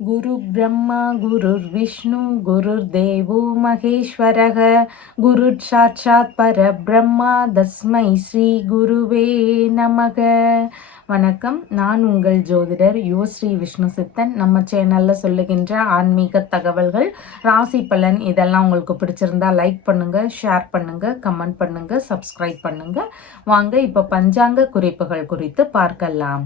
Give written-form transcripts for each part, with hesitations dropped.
गुरु ब्रह्मा गुरुर्विष्णु गुरुर्देवो महेश्वरः गुरुः साक्षात् परब्रह्मा तस्मै ஸ்ரீ குருவே நமக. வணக்கம். நான் உங்கள் ஜோதிடர் யுவஸ்ரீ விஷ்ணு சித்தன். நம்ம சேனலில் சொல்லுகின்ற ஆன்மீக தகவல்கள், ராசி பலன் இதெல்லாம் உங்களுக்கு பிடிச்சிருந்தா லைக் பண்ணுங்கள், ஷேர் பண்ணுங்கள், கமெண்ட் பண்ணுங்கள், சப்ஸ்கிரைப் பண்ணுங்கள். வாங்க இப்போ பஞ்சாங்க குறிப்புகள் குறித்து பார்க்கலாம்.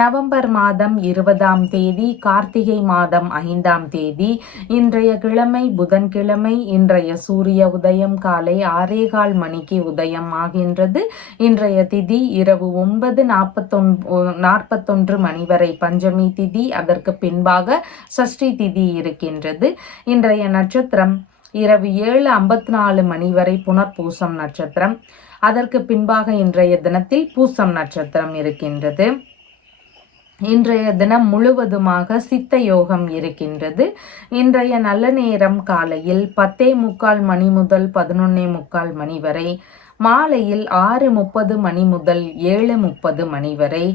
நவம்பர் மாதம் 20ஆம் தேதி, கார்த்திகை மாதம் 5ஆம் தேதி, இன்றைய கிழமை புதன்கிழமை. இன்றைய சூரிய உதயம் காலை 6:15 மணிக்கு உதயம் ஆகின்றது. இன்றைய திதி இரவு 9:41 மணி வரை பஞ்சமி திதி. அதற்கு பின்பாக சஷ்டி திதி இருக்கின்றது. இன்றைய நட்சத்திரம் இரவு 7:54 மணி வரை புனர்பூசம் நட்சத்திரம். அதற்கு பின்பாக இன்றைய தினத்தில் பூசம் நட்சத்திரம் இருக்கின்றது. இன்றைய தினம் முழுவதுமாக சித்த யோகம் இருக்கின்றது. இன்றைய நல்ல நேரம் காலையில் 10:45 மணி முதல் 11:45 மணி வரை, மாலையில் 6:30 மணி முதல் 7:30 மணி வரை.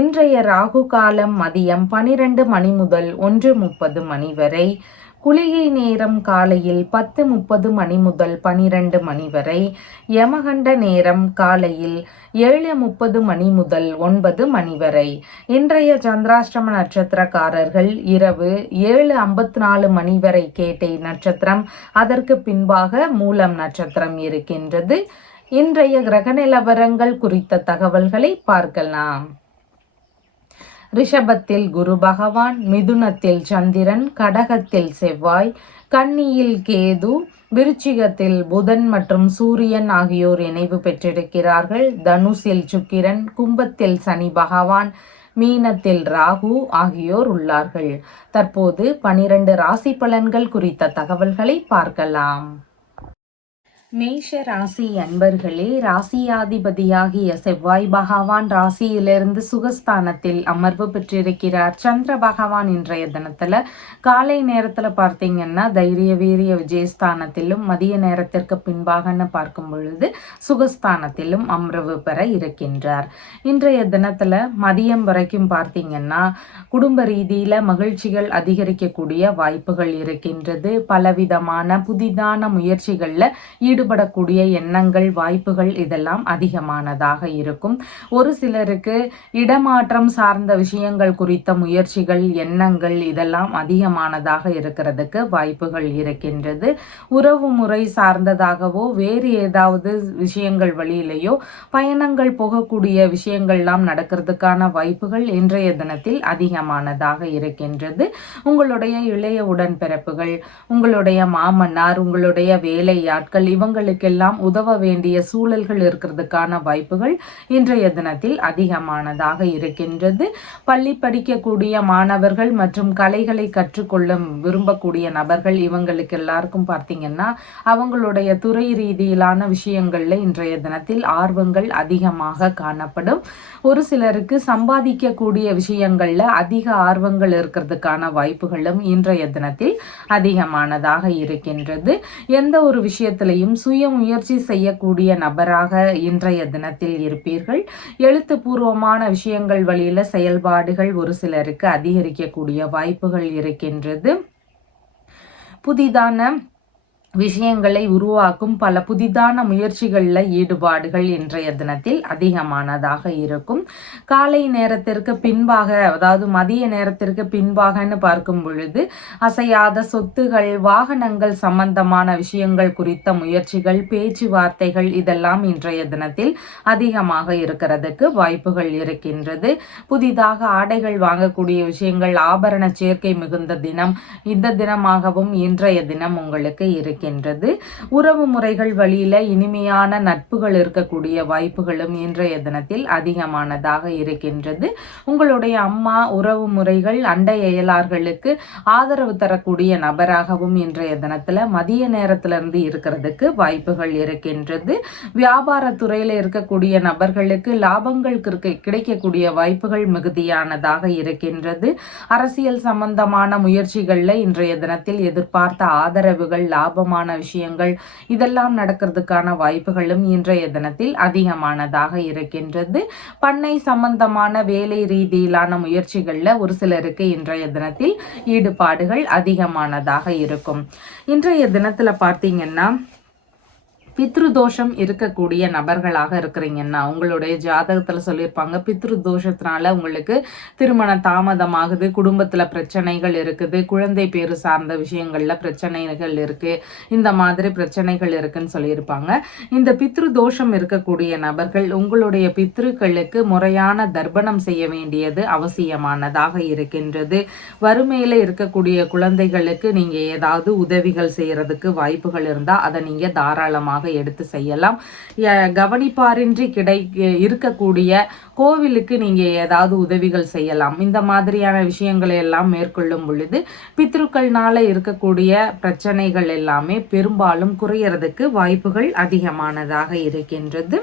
இன்றைய ராகு காலம் மதியம் 12 மணி முதல் 1:30 மணி வரை. குளிகை நேரம் காலையில் 10:30 மணி முதல் 12 மணி வரை. யமகண்ட நேரம் காலையில் 7:30 மணி முதல் 9 மணி வரை. இன்றைய சந்திராஷ்டம நட்சத்திரக்காரர்கள் இரவு 7:54 மணி வரை கேட்டை நட்சத்திரம். அதற்கு பின்பாக மூலம் நட்சத்திரம் இருக்கின்றது. இன்றைய கிரக நிலவரங்கள் குறித்த தகவல்களை பார்க்கலாம். ரிஷபத்தில் குரு பகவான், மிதுனத்தில் சந்திரன், கடகத்தில் செவ்வாய், கன்னியில் கேது, விருச்சிகத்தில் புதன் மற்றும் சூரியன் ஆகியோர் இணைவு பெற்றிருக்கிறார்கள். தனுசில் சுக்கிரன், கும்பத்தில் சனி பகவான், மீனத்தில் ராகு ஆகியோர் உள்ளார்கள். தற்போது 12 ராசி பலன்கள் குறித்த தகவல்களை பார்க்கலாம். மேஷ ராசி அன்பர்களே, ராசியாதிபதியாகிய செவ்வாய் பகவான் ராசியிலிருந்து சுகஸ்தானத்தில் அமர்வு பெற்றிருக்கிறார். சந்திர பகவான் இன்றைய தினத்துல காலை நேரத்துல பார்த்தீங்கன்னா தைரிய வீரிய விஜயஸ்தானத்திலும், மதிய நேரத்திற்கு பின்பாகன்னு பார்க்கும் பொழுது சுகஸ்தானத்திலும் அமர்வு பெற இருக்கின்றார். இன்றைய தினத்துல மதியம் வரைக்கும் பார்த்தீங்கன்னா குடும்ப ரீதியில மகிழ்ச்சிகள் அதிகரிக்கக்கூடிய வாய்ப்புகள் இருக்கின்றது. பலவிதமான புதிதான முயற்சிகள்ல ஈடுபடக்கூடிய எண்ணங்கள், வாய்ப்புகள் இதெல்லாம் அதிகமானதாக இருக்கும். ஒரு சிலருக்கு இடமாற்றம் சார்ந்த விஷயங்கள் குறித்த முயற்சிகள், எண்ணங்கள் இதெல்லாம் அதிகமானதாக இருக்கிறதுக்கு வாய்ப்புகள் இருக்கின்றது. உறவு முறை சார்ந்ததாகவோ வேறு ஏதாவது விஷயங்கள் வழியிலேயோ பயணங்கள் போகக்கூடிய விஷயங்கள்லாம் நடக்கிறதுக்கான வாய்ப்புகள் இன்றைய தினத்தில் அதிகமானதாக இருக்கின்றது. உங்களுடைய இளைய உடன்பிறப்புகள், உங்களுடைய மாமன்னார், உங்களுடைய வேலையாட்கள் இவங்களுக்கெல்லாம் உதவ வேண்டிய சூழல்கள் இருக்கிறதுக்கான வாய்ப்புகள் இன்றைய தினத்தில் அதிகமானதாக இருக்கின்றது. பள்ளி படிக்கக்கூடிய மாணவர்கள் மற்றும் கலைகளை கற்றுக்கொள்ள விரும்பக்கூடிய நபர்கள் இவங்களுக்கு எல்லாருக்கும் பார்த்தீங்கன்னா அவங்களுடைய துறை ரீதியிலான விஷயங்கள்ல இன்றைய தினத்தில் ஆர்வங்கள் அதிகமாக காணப்படும். ஒரு சிலருக்கு சம்பாதிக்கக்கூடிய விஷயங்கள்ல அதிக ஆர்வங்கள் இருக்கிறதுக்கான வாய்ப்புகளும் இன்றைய தினத்தில் அதிகமானதாக இருக்கின்றது. எந்த ஒரு விஷயத்திலையும் சுய முயற்சி செய்யக்கூடிய நபராக இன்றைய தினத்தில் இருப்பீர்கள். எழுத்துப்பூர்வமான விஷயங்கள் வழியில செயல்பாடுகள் ஒரு சிலருக்கு அதிகரிக்கக்கூடிய வாய்ப்புகள் இருக்கின்றது. புதிதான விஷயங்களை உருவாக்கும் பல புதிதான முயற்சிகளில் ஈடுபாடுகள் இன்றைய தினத்தில் அதிகமானதாக இருக்கும். காலை நேரத்திற்கு பின்பாக, அதாவது மதிய நேரத்திற்கு பின்பாகன்னு பார்க்கும் பொழுது அசையாத சொத்துகள், வாகனங்கள் சம்பந்தமான விஷயங்கள் குறித்த முயற்சிகள், பேச்சுவார்த்தைகள் இதெல்லாம் இன்றைய தினத்தில் அதிகமாக இருக்கிறதுக்கு வாய்ப்புகள் இருக்கின்றது. புதிதாக ஆடைகள் வாங்கக்கூடிய விஷயங்கள், ஆபரண சேர்க்கை மிகுந்த தினம் இந்த தினமாகவும் இன்றைய தினம் உங்களுக்கு இருக்கு. உறவு முறைகள் வழியில இனிமையான நட்புகள் இருக்கக்கூடிய வாய்ப்புகளும் இன்றைய தினத்தில் அதிகமானதாக இருக்கின்றது. உங்களுடைய அம்மா உறவு முறைகள், அண்டை அயலார்களுக்கு ஆதரவு தரக்கூடிய நபராகவும் இன்றைய தினத்துல மதிய நேரத்திலிருந்து இருக்கிறதுக்கு வாய்ப்புகள் இருக்கின்றது. வியாபாரத்துறையில இருக்கக்கூடிய நபர்களுக்கு லாபங்கள் கிடைக்கக்கூடிய வாய்ப்புகள் மிகுதியானதாக இருக்கின்றது. அரசியல் சம்பந்தமான முயற்சிகள்ல இன்றைய தினத்தில் எதிர்பார்த்த ஆதரவுகள், லாபம் திருமணமான விஷயங்கள் இதெல்லாம் நடக்கிறதுக்கான வாய்ப்புகளும் இன்றைய தினத்தில் அதிகமானதாக இருக்கின்றது. பண்ணை சம்பந்தமான வேலை ரீதியிலான முயற்சிகள்ல ஒரு சிலருக்கு இன்றைய தினத்தில் ஈடுபாடுகள் அதிகமானதாக இருக்கும். இன்றைய தினத்துல பார்த்தீங்கன்னா பித்ரு தோஷம் இருக்கக்கூடிய நபர்களாக இருக்கிறீங்கன்னா உங்களுடைய ஜாதகத்துல சொல்லியிருப்பாங்க பித்ரு தோஷத்தினால உங்களுக்கு திருமண தாமதமாகுது, குடும்பத்துல பிரச்சனைகள் இருக்குது, குழந்தை பேரு சார்ந்த விஷயங்கள்ல பிரச்சனைகள் இருக்கு, இந்த மாதிரி பிரச்சனைகள் இருக்குன்னு சொல்லியிருப்பாங்க. இந்த பித்ரு தோஷம் இருக்கக்கூடிய நபர்கள் உங்களுடைய பித்ருக்களுக்கு முறையான தர்ப்பணம் செய்ய வேண்டியது அவசியமானதாக இருக்கின்றது. வறுமையில இருக்கக்கூடிய குழந்தைகளுக்கு நீங்க ஏதாவது உதவிகள் செய்யறதுக்கு வாய்ப்புகள் இருந்தா அதை நீங்க தாராளமாக எடுத்து செய்யலாம். கவனிப்பாரின்றி இருக்கக்கூடிய கோவிலுக்கு நீங்க ஏதாவது உதவிகள் செய்யலாம். இந்த மாதிரியான விஷயங்களை எல்லாம் மேற்கொள்ளும் பொழுது பித்ருக்கள்னால இருக்கக்கூடிய பிரச்சனைகள் எல்லாமே பெரும்பாலும் குறையறதுக்கு வாய்ப்புகள் அதிகமானதாக இருக்கின்றது.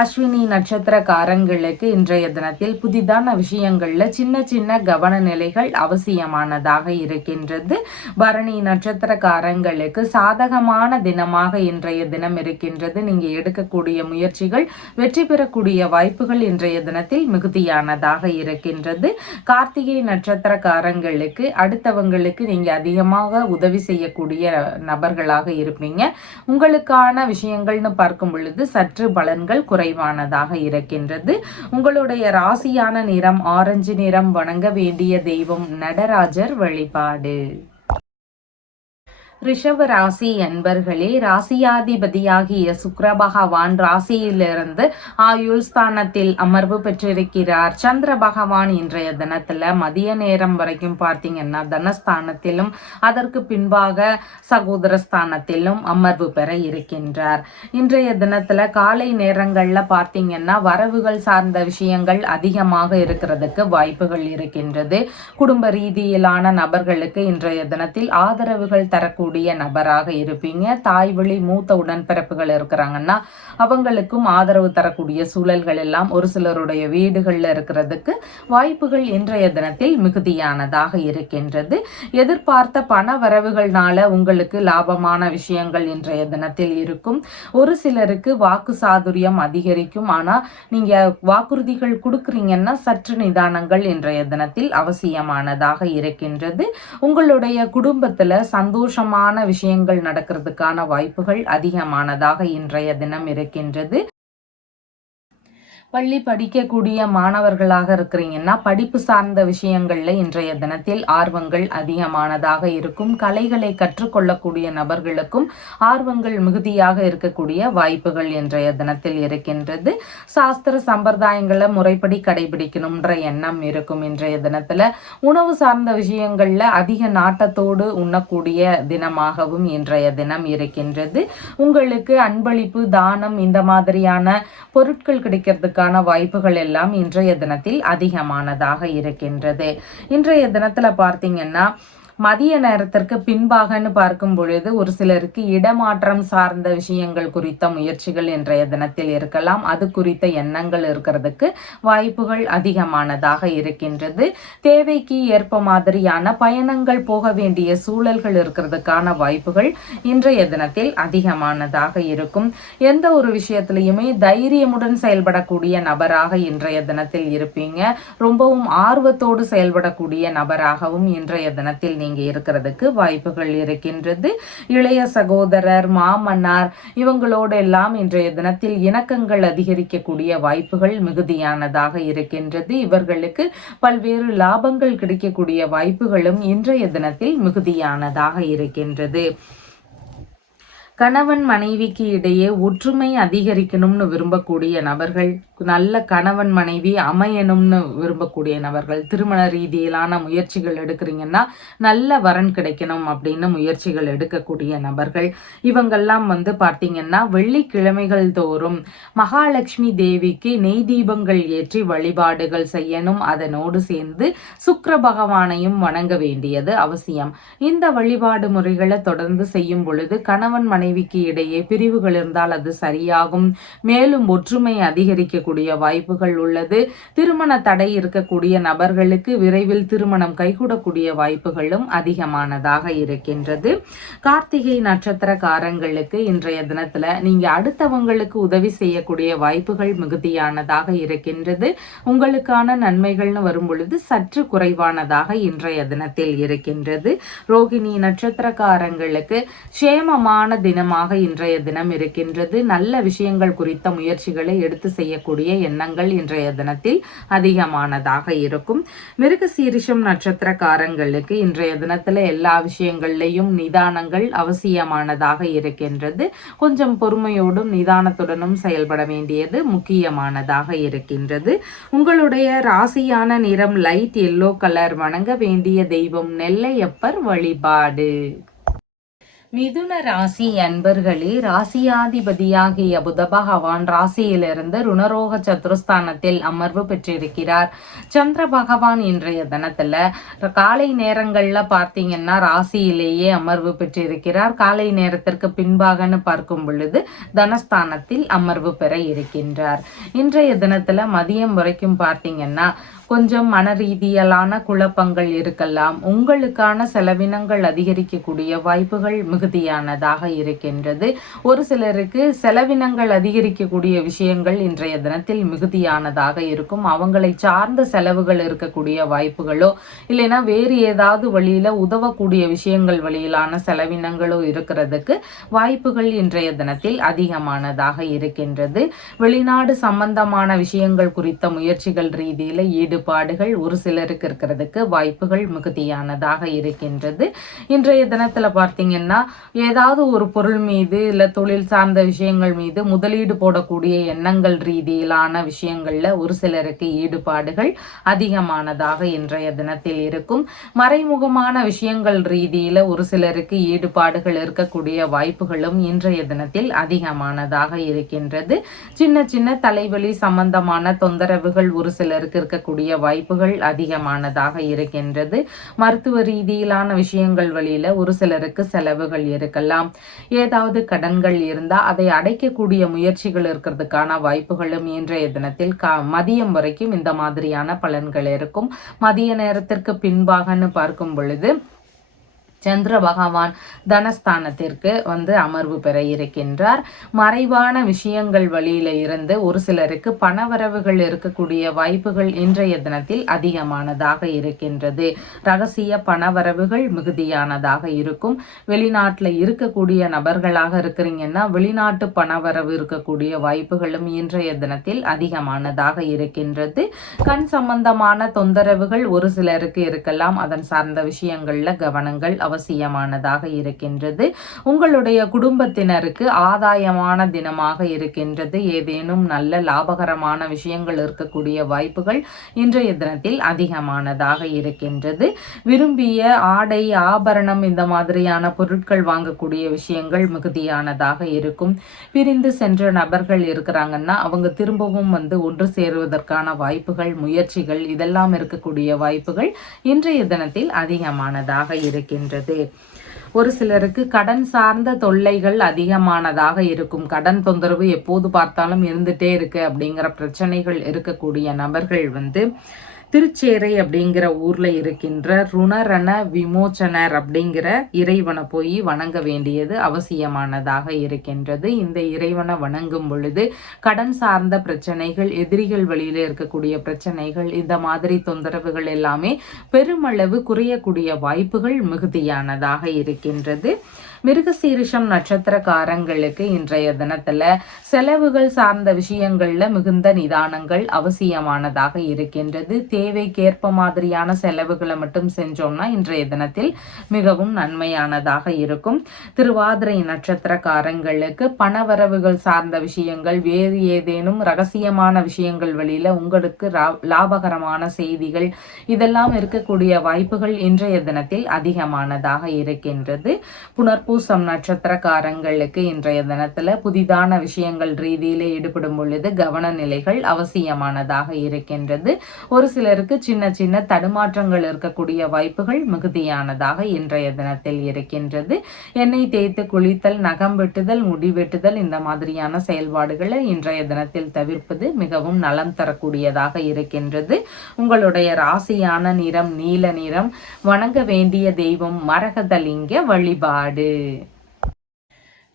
அஸ்வினி நட்சத்திரக்காரங்களுக்கு இன்றைய தினத்தில் புதிதான விஷயங்கள்ல சின்ன சின்ன கவன நிலைகள் அவசியமானதாக இருக்கின்றது. பரணி நட்சத்திரக்காரங்களுக்கு சாதகமான தினமாக இன்றைய தினம் இருக்கின்றது. நீங்க எடுக்கக்கூடிய முயற்சிகள் வெற்றி பெறக்கூடிய வாய்ப்புகள் இன்றைய தினத்தில் மிகுதியானதாக இருக்கின்றது. கார்த்திகை நட்சத்திரக்காரங்களுக்கு அடுத்தவங்களுக்கு நீங்க அதிகமாக உதவி செய்யக்கூடிய நபர்களாக இருப்பீங்க. உங்களுக்கான விஷயங்கள்னு பார்க்கும் பொழுது சற்று பலன்கள் குறைவானதாக இருக்கின்றது. உங்களுடைய ராசியான நிறம் ஆரஞ்சு நிறம். வணங்க வேண்டிய தெய்வம் நடராஜர் வழிபாடு. ரிஷப ராசி என்பர்களே, ராசியாதிபதியாகிய சுக்கிர பகவான் ராசியிலிருந்து ஆயுள் ஸ்தானத்தில் அமர்வு பெற்றிருக்கிறார். சந்திர பகவான் இன்றைய தினத்துல மதிய நேரம் வரைக்கும் பார்த்தீங்கன்னா தனஸ்தானத்திலும் அதற்கு பின்பாக சகோதர ஸ்தானத்திலும் அமர்வு பெற இருக்கின்றார். இன்றைய தினத்துல காலை நேரங்கள்ல பார்த்தீங்கன்னா வரவுகள் சார்ந்த விஷயங்கள் அதிகமாக இருக்கிறதுக்கு வாய்ப்புகள் இருக்கின்றது. குடும்ப ரீதியிலான நபர்களுக்கு இன்றைய தினத்தில் ஆதரவுகள் தரக்கூடிய நபராக இருப்பீங்க. தாய் வழி மூத்த உடன்பிறப்புகள் இருக்கிறாங்கன்னா அவங்களுக்கும் ஆதரவு தரக்கூடிய சூழல்கள் எல்லாம் ஒரு சிலருடைய வீடுகள்ல இருக்கிறதுக்கு வாய்ப்புகள் இன்றைய தினத்தில் மிகுதியானதாக இருக்கின்றது. எதிர்பார்த்த பண வரவுகள்னால உங்களுக்கு லாபமான விஷயங்கள் இன்றைய தினத்தில் இருக்கும். ஒரு சிலருக்கு வாக்கு சாதுரியம் அதிகரிக்கும். ஆனா நீங்க வாக்குறுதிகள் கொடுக்குறீங்கன்னா சற்று நிதானங்கள் இன்றைய தினத்தில் அவசியமானதாக இருக்கின்றது. உங்களுடைய குடும்பத்துல சந்தோஷமான விஷயங்கள் நடக்கிறதுக்கான வாய்ப்புகள் அதிகமானதாக இன்றைய தினம் இருக்கின்றது. பள்ளி படிக்கக்கூடிய மாணவர்களாக இருக்கிறீங்கன்னா படிப்பு சார்ந்த விஷயங்கள்ல இன்றைய தினத்தில் ஆர்வங்கள் அதிகமானதாக இருக்கும். கலைகளை கற்றுக்கொள்ளக்கூடிய நபர்களுக்கும் ஆர்வங்கள் மிகுதியாக இருக்கக்கூடிய வாய்ப்புகள் இன்றைய தினத்தில் இருக்கின்றது. சாஸ்திர சம்பிரதாயங்களை முறைப்படி கடைபிடிக்கணும்ன்ற எண்ணம் இருக்கும். இன்றைய தினத்துல உணவு சார்ந்த விஷயங்கள்ல அதிக நாட்டத்தோடு உண்ணக்கூடிய தினமாகவும் இன்றைய தினம் இருக்கின்றது. உங்களுக்கு அன்பளிப்பு தானம் இந்த மாதிரியான பொருட்கள் கிடைக்கிறதுக்கான வாய்ப்புகள் எல்லாம் இன்றைய தினத்தில் அதிகமானதாக இருக்கின்றது. இன்றைய தினத்துல பார்த்தீங்கன்னா மதிய நேரத்திற்கு பின்பாகன்னு பார்க்கும் பொழுது ஒரு சிலருக்கு இடமாற்றம் சார்ந்த விஷயங்கள் குறித்த முயற்சிகள் இன்றைய தினத்தில் இருக்கலாம். அது குறித்த எண்ணங்கள் இருக்கிறதுக்கு வாய்ப்புகள் அதிகமானதாக இருக்கின்றது. தேவைக்கு ஏற்ப மாதிரியான பயணங்கள் போக வேண்டிய சூழல்கள் இருக்கிறதுக்கான வாய்ப்புகள் இன்றைய தினத்தில் அதிகமானதாக இருக்கும். எந்த ஒரு விஷயத்திலையுமே தைரியமுடன் செயல்படக்கூடிய நபராக இன்றைய தினத்தில் இருப்பீங்க. ரொம்பவும் ஆர்வத்தோடு செயல்படக்கூடிய நபராகவும் இன்றைய தினத்தில் நீங்க இருக்கிறதுக்கு வாய்ப்புகள் இருக்கின்றது. இளைய சகோதரர், மாமன்னார் இவங்களோடு எல்லாம் இன்றைய தினத்தில் இணக்கங்கள் அதிகரிக்கக்கூடிய வாய்ப்புகள் மிகுதியானதாக இருக்கின்றது. இவர்களுக்கு பல்வேறு லாபங்கள் கிடைக்கக்கூடிய வாய்ப்புகளும் இன்றைய தினத்தில் மிகுதியானதாக இருக்கின்றது. கணவன் மனைவிக்கு இடையே ஒற்றுமை அதிகரிக்கணும்னு விரும்பக்கூடிய நபர்கள், நல்ல கணவன் மனைவி அமையணும்னு விரும்பக்கூடிய நபர்கள், திருமண ரீதியிலான முயற்சிகள் எடுக்கிறீங்கன்னா நல்ல வரன் கிடைக்கணும் அப்படின்னு முயற்சிகள் எடுக்கக்கூடிய நபர்கள், இவங்கெல்லாம் பார்த்தீங்கன்னா வெள்ளிக்கிழமைகள் தோறும் மகாலட்சுமி தேவிக்கு நெய் தீபங்கள் ஏற்றி வழிபாடுகள் செய்யணும். அதனோடு சேர்ந்து சுக்கிர பகவானையும் வணங்க வேண்டியது அவசியம். இந்த வழிபாடு முறைகளை தொடர்ந்து செய்யும் பொழுது கணவன் மனைவிக்கு இடையே பிரிவுகள் இருந்தால் அது சரியாகும். மேலும் ஒற்றுமை அதிகரிக்க கிடைக்கக்கூடிய வாய்ப்புகள் உள்ளது. திருமண தடை இருக்கக்கூடிய நபர்களுக்கு விரைவில் திருமணம் கைகூடக்கூடிய வாய்ப்புகளும் அதிகமானதாக இருக்கின்றது. கார்த்திகை நட்சத்திரக்காரங்களுக்கு இன்றைய தினத்துல நீங்க அடுத்தவங்களுக்கு உதவி செய்யக்கூடிய வாய்ப்புகள் மிகுதியானதாக இருக்கின்றது. உங்களுக்கான நன்மைகள்னு வரும் பொழுது சற்று குறைவானதாக இன்றைய தினத்தில் இருக்கின்றது. ரோகிணி நட்சத்திரக்காரங்களுக்கு சேமமான தினமாக இன்றைய தினம் இருக்கின்றது. நல்ல விஷயங்கள் குறித்த முயற்சிகளை எடுத்து செய்யக்கூடிய எண்ணங்கள் இன்றைய தினத்தில் அதிகமானதாக இருக்கும். மிருகசீரிஷம் நட்சத்திரக்காரங்களுக்கு இன்றைய தினத்துல எல்லா விஷயங்கள்லையும் நிதானங்கள் அவசியமானதாக இருக்கின்றது. கொஞ்சம் பொறுமையோடும் நிதானத்துடனும் செயல்பட வேண்டியது முக்கியமானதாக இருக்கின்றது. உங்களுடைய ராசியான நிறம் லைட் எல்லோ கலர். வணங்க வேண்டிய தெய்வம் நெல்லையப்பர் வழிபாடு. மிதுன ராசி அன்பர்களே, ராசியாதிபதியாகிய புத பகவான் ராசியிலிருந்து ருணரோக சத்துருஸ்தானத்தில் அமர்வு பெற்றிருக்கிறார். சந்திர பகவான் இன்றைய தினத்துல காலை நேரங்கள்ல பார்த்தீங்கன்னா ராசியிலேயே அமர்வு பெற்றிருக்கிறார். காலை நேரத்திற்கு பின்பாகன்னு பார்க்கும் பொழுது தனஸ்தானத்தில் அமர்வு பெற இருக்கின்றார். இன்றைய தினத்துல மதியம் வரைக்கும் பார்த்தீங்கன்னா கொஞ்சம் மன ரீதியிலான குழப்பங்கள் இருக்கலாம். உங்களுக்கான செலவினங்கள் அதிகரிக்கக்கூடிய வாய்ப்புகள் மிகுதியானதாக இருக்கின்றது. ஒரு சிலருக்கு செலவினங்கள் அதிகரிக்கக்கூடிய விஷயங்கள் இன்றைய தினத்தில் மிகுதியானதாக இருக்கும். அவங்களை சார்ந்த செலவுகள் இருக்கக்கூடிய வாய்ப்புகளோ இல்லைன்னா வேறு ஏதாவது வழியில உதவக்கூடிய விஷயங்கள் வழியிலான செலவினங்களோ இருக்கிறதுக்கு வாய்ப்புகள் இன்றைய தினத்தில் அதிகமானதாக இருக்கின்றது. வெளிநாடு சம்பந்தமான விஷயங்கள் குறித்த முயற்சிகள் ரீதியில ஈடுபாடுகள் ஒரு சிலருக்கு இருக்கிறதுக்கு வாய்ப்புகள் மிகுதியானதாக இருக்கின்றது. இன்றைய தினத்துல பார்த்தீங்கன்னா ஏதாவது ஒரு பொருள் மீது இல்ல தொழில் சார்ந்த விஷயங்கள் மீது முதலீடு போடக்கூடிய எண்ணங்கள் ரீதியிலான விஷயங்கள்ல ஒரு சிலருக்கு ஈடுபாடுகள் அதிகமானதாக இன்றைய தினத்தில் இருக்கும். மறைமுகமான விஷயங்கள் ரீதியில ஒரு சிலருக்கு ஈடுபாடுகள் இருக்கக்கூடிய வாய்ப்புகளும் இன்றைய தினத்தில் அதிகமானதாக இருக்கின்றது. சின்ன சின்ன தலைவலி சம்பந்தமான தொந்தரவுகள் ஒரு சிலருக்கு இருக்கக்கூடிய வாய்ப்புகள் அதிகமானதாக இருக்கின்றது. மருத்துவ ரீதியிலான விஷயங்கள் வழியில ஒரு சிலருக்கு செலவுகள் இருக்கலாம். ஏதாவது கடன்கள் இருந்தா அதை அடைக்கக்கூடிய முயற்சிகள் இருக்கிறதுக்கான வாய்ப்புகளும் இன்றைய தினத்தில் மதியம் வரைக்கும் இந்த மாதிரியான பலன்கள் இருக்கும். மதிய நேரத்திற்கு பின்பாகன்னு பார்க்கும் பொழுது சந்திர பகவான் தனஸ்தானத்திற்கு அமர்வு பெற இருக்கின்றார். மறைவான விஷயங்கள் வழியில இருந்து ஒரு சிலருக்கு பணவரவுகள் இருக்கக்கூடிய வாய்ப்புகள் இன்றைய தினத்தில் அதிகமானதாக இருக்கின்றது. ரகசிய பணவரவுகள் மிகுதியானதாக இருக்கும். வெளிநாட்டுல இருக்கக்கூடிய நபர்களாக இருக்கிறீங்கன்னா வெளிநாட்டு பணவரவு இருக்கக்கூடிய வாய்ப்புகளும் இன்றைய தினத்தில் அதிகமானதாக இருக்கின்றது. கண் சம்பந்தமான தொந்தரவுகள் ஒரு சிலருக்கு இருக்கலாம். அதன் சார்ந்த விஷயங்கள்ல கவனங்கள் அவசியமானதாக இருக்கின்றது. உங்களுடைய குடும்பத்தினருக்கு ஆதாயமான தினமாக இருக்கின்றது. ஏதேனும் நல்ல லாபகரமான விஷயங்கள் இருக்கக்கூடிய வாய்ப்புகள் இன்றைய தினத்தில் அதிகமானதாக இருக்கின்றது. விரும்பிய ஆடை ஆபரணம் இந்த மாதிரியான பொருட்கள் வாங்கக்கூடிய விஷயங்கள் மிகுதியானதாக இருக்கும். பிரிந்து சென்ற நபர்கள் இருக்கிறாங்கன்னா அவங்க திரும்பவும் ஒன்று சேருவதற்கான வாய்ப்புகள் முயற்சிகள் இதெல்லாம் இருக்கக்கூடிய வாய்ப்புகள் இன்றைய தினத்தில் அதிகமானதாக இருக்கின்றது. ஒரு சிலருக்கு கடன் சார்ந்த தொல்லைகள் அதிகமானதாக இருக்கும். கடன் தொந்தரவு எப்போது பார்த்தாலும் இருந்துட்டே இருக்கு அப்படிங்கிற பிரச்சனைகள் இருக்கக்கூடிய நபர்கள் திருச்சேரை அப்படிங்கிற ஊர்ல இருக்கின்ற ருணரண விமோச்சனர் அப்படிங்கிற இறைவனை போய் வணங்க வேண்டியது அவசியமானதாக இருக்கின்றது. இந்த இறைவனை வணங்கும் பொழுது கடன் சார்ந்த பிரச்சனைகள் எதிரிகள் வழியில இருக்கக்கூடிய பிரச்சனைகள் இந்த மாதிரி தொந்தரவுகள் எல்லாமே பெருமளவு குறையக்கூடிய வாய்ப்புகள் மிகுதியானதாக இருக்கின்றது. மிருகசீரிஷம் நட்சத்திரக்காரங்களுக்கு இன்றைய தினத்துல செலவுகள் சார்ந்த விஷயங்கள்ல மிகுந்த நிதானங்கள் அவசியமானதாக இருக்கின்றது. தேவைக்கேற்ப மாதிரியான செலவுகளை மட்டும் செஞ்சோம்னா இன்றைய தினத்தில் மிகவும் நன்மையானதாக இருக்கும். திருவாதிரை நட்சத்திரக்காரங்களுக்கு பணவரவுகள் சார்ந்த விஷயங்கள் வேறு ஏதேனும் ரகசியமான விஷயங்கள் வழியில உங்களுக்கு லாபகரமான செய்திகள் இதெல்லாம் இருக்கக்கூடிய வாய்ப்புகள் இன்றைய தினத்தில் அதிகமானதாக இருக்கின்றது. புனர்பூசம் நட்சத்திரக்காரங்களுக்கு இன்றைய தினத்துல புதிதான விஷயங்கள் ரீதியில ஈடுபடும் பொழுது கவன நிலைகள் அவசியமானதாக இருக்கின்றது. ஒரு சில சிலருக்கு சின்ன சின்ன தடுமாற்றங்கள் இருக்கக்கூடிய வாய்ப்புகள் மிகுதியானதாக இன்றைய தினத்தில் இருக்கின்றது. எண்ணெய் தேய்த்து குளித்தல், நகம் வெட்டுதல், முடி வெட்டுதல் இந்த மாதிரியான செயல்பாடுகளை இன்றைய தினத்தில் தவிர்ப்பது மிகவும் நலம் தரக்கூடியதாக இருக்கின்றது. உங்களுடைய ராசியான நிறம் நீல நிறம். வணங்க வேண்டிய தெய்வம் மரகதலிங்க வழிபாடு.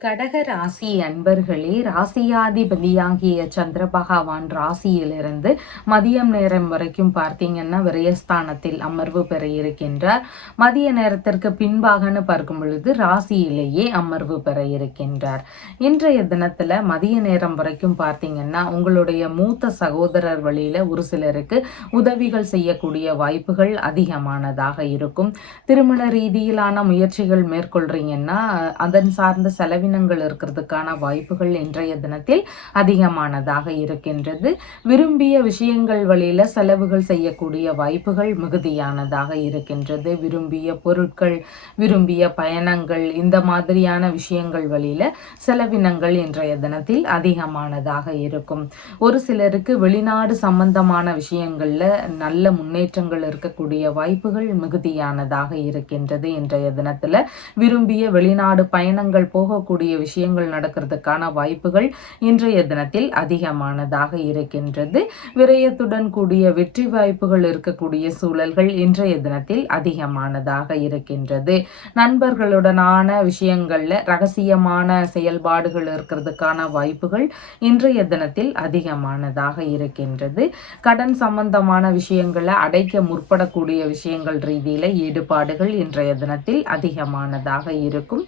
கடக ராசி அன்பர்களே, ராசியாதிபதியாகிய சந்திர பகவான் ராசியிலிருந்து மதியம் நேரம் வரைக்கும் பார்த்தீங்கன்னா விரயஸ்தானத்தில் அமர்வு பெற இருக்கின்றார். மதிய நேரத்திற்கு பின்பாகன்னு பார்க்கும் பொழுது ராசியிலேயே அமர்வு பெற இருக்கின்றார். இன்றைய தினத்துல மதிய நேரம் வரைக்கும் பார்த்தீங்கன்னா உங்களுடைய மூத்த சகோதரர் வழியில ஒரு சிலருக்கு உதவிகள் செய்யக்கூடிய வாய்ப்புகள் அதிகமானதாக இருக்கும். திருமண ரீதியிலான முயற்சிகள் மேற்கொள்றீங்கன்னா அதன் சார்ந்த செலவினங்கள் இருக்கிறதுக்கான வாய்ப்புகள் இன்றைய தினத்தில் அதிகமானதாக இருக்கின்றது. விரும்பிய விஷயங்கள் வழியில செலவுகள் செய்யக்கூடிய வாய்ப்புகள் மிகுதியானதாக இருக்கின்றது. விரும்பிய பொருட்கள், விரும்பிய பயணங்கள் இந்த மாதிரியான விஷயங்கள் வழியில செலவினங்கள் இன்றைய தினத்தில் அதிகமானதாக இருக்கும். ஒரு சிலருக்கு வெளிநாடு சம்பந்தமான விஷயங்கள்ல நல்ல முன்னேற்றங்கள் இருக்கக்கூடிய வாய்ப்புகள் மிகுதியானதாக இருக்கின்றது. இன்றைய தினத்துல விரும்பிய வெளிநாடு பயணங்கள் போகக்கூடிய விஷயங்கள் நடக்கிறதுக்கான வாய்ப்புகள் இன்றைய தினத்தில் அதிகமானதாக இருக்கின்றது. விரயத்துடன் கூடிய வெற்றி வாய்ப்புகள் இருக்கக்கூடிய சூழல்கள் இன்றைய தினத்தில் அதிகமானதாக இருக்கின்றது. நண்பர்களுடனான விஷயங்கள்ல ரகசியமான செயல்பாடுகள் இருக்கிறதுக்கான வாய்ப்புகள் இன்றைய தினத்தில் அதிகமானதாக இருக்கின்றது. கடன் சம்பந்தமான விஷயங்களை அடைக்க முற்படக்கூடிய விஷயங்கள் ரீதியில ஈடுபாடுகள் இன்றைய தினத்தில் அதிகமானதாக இருக்கும்.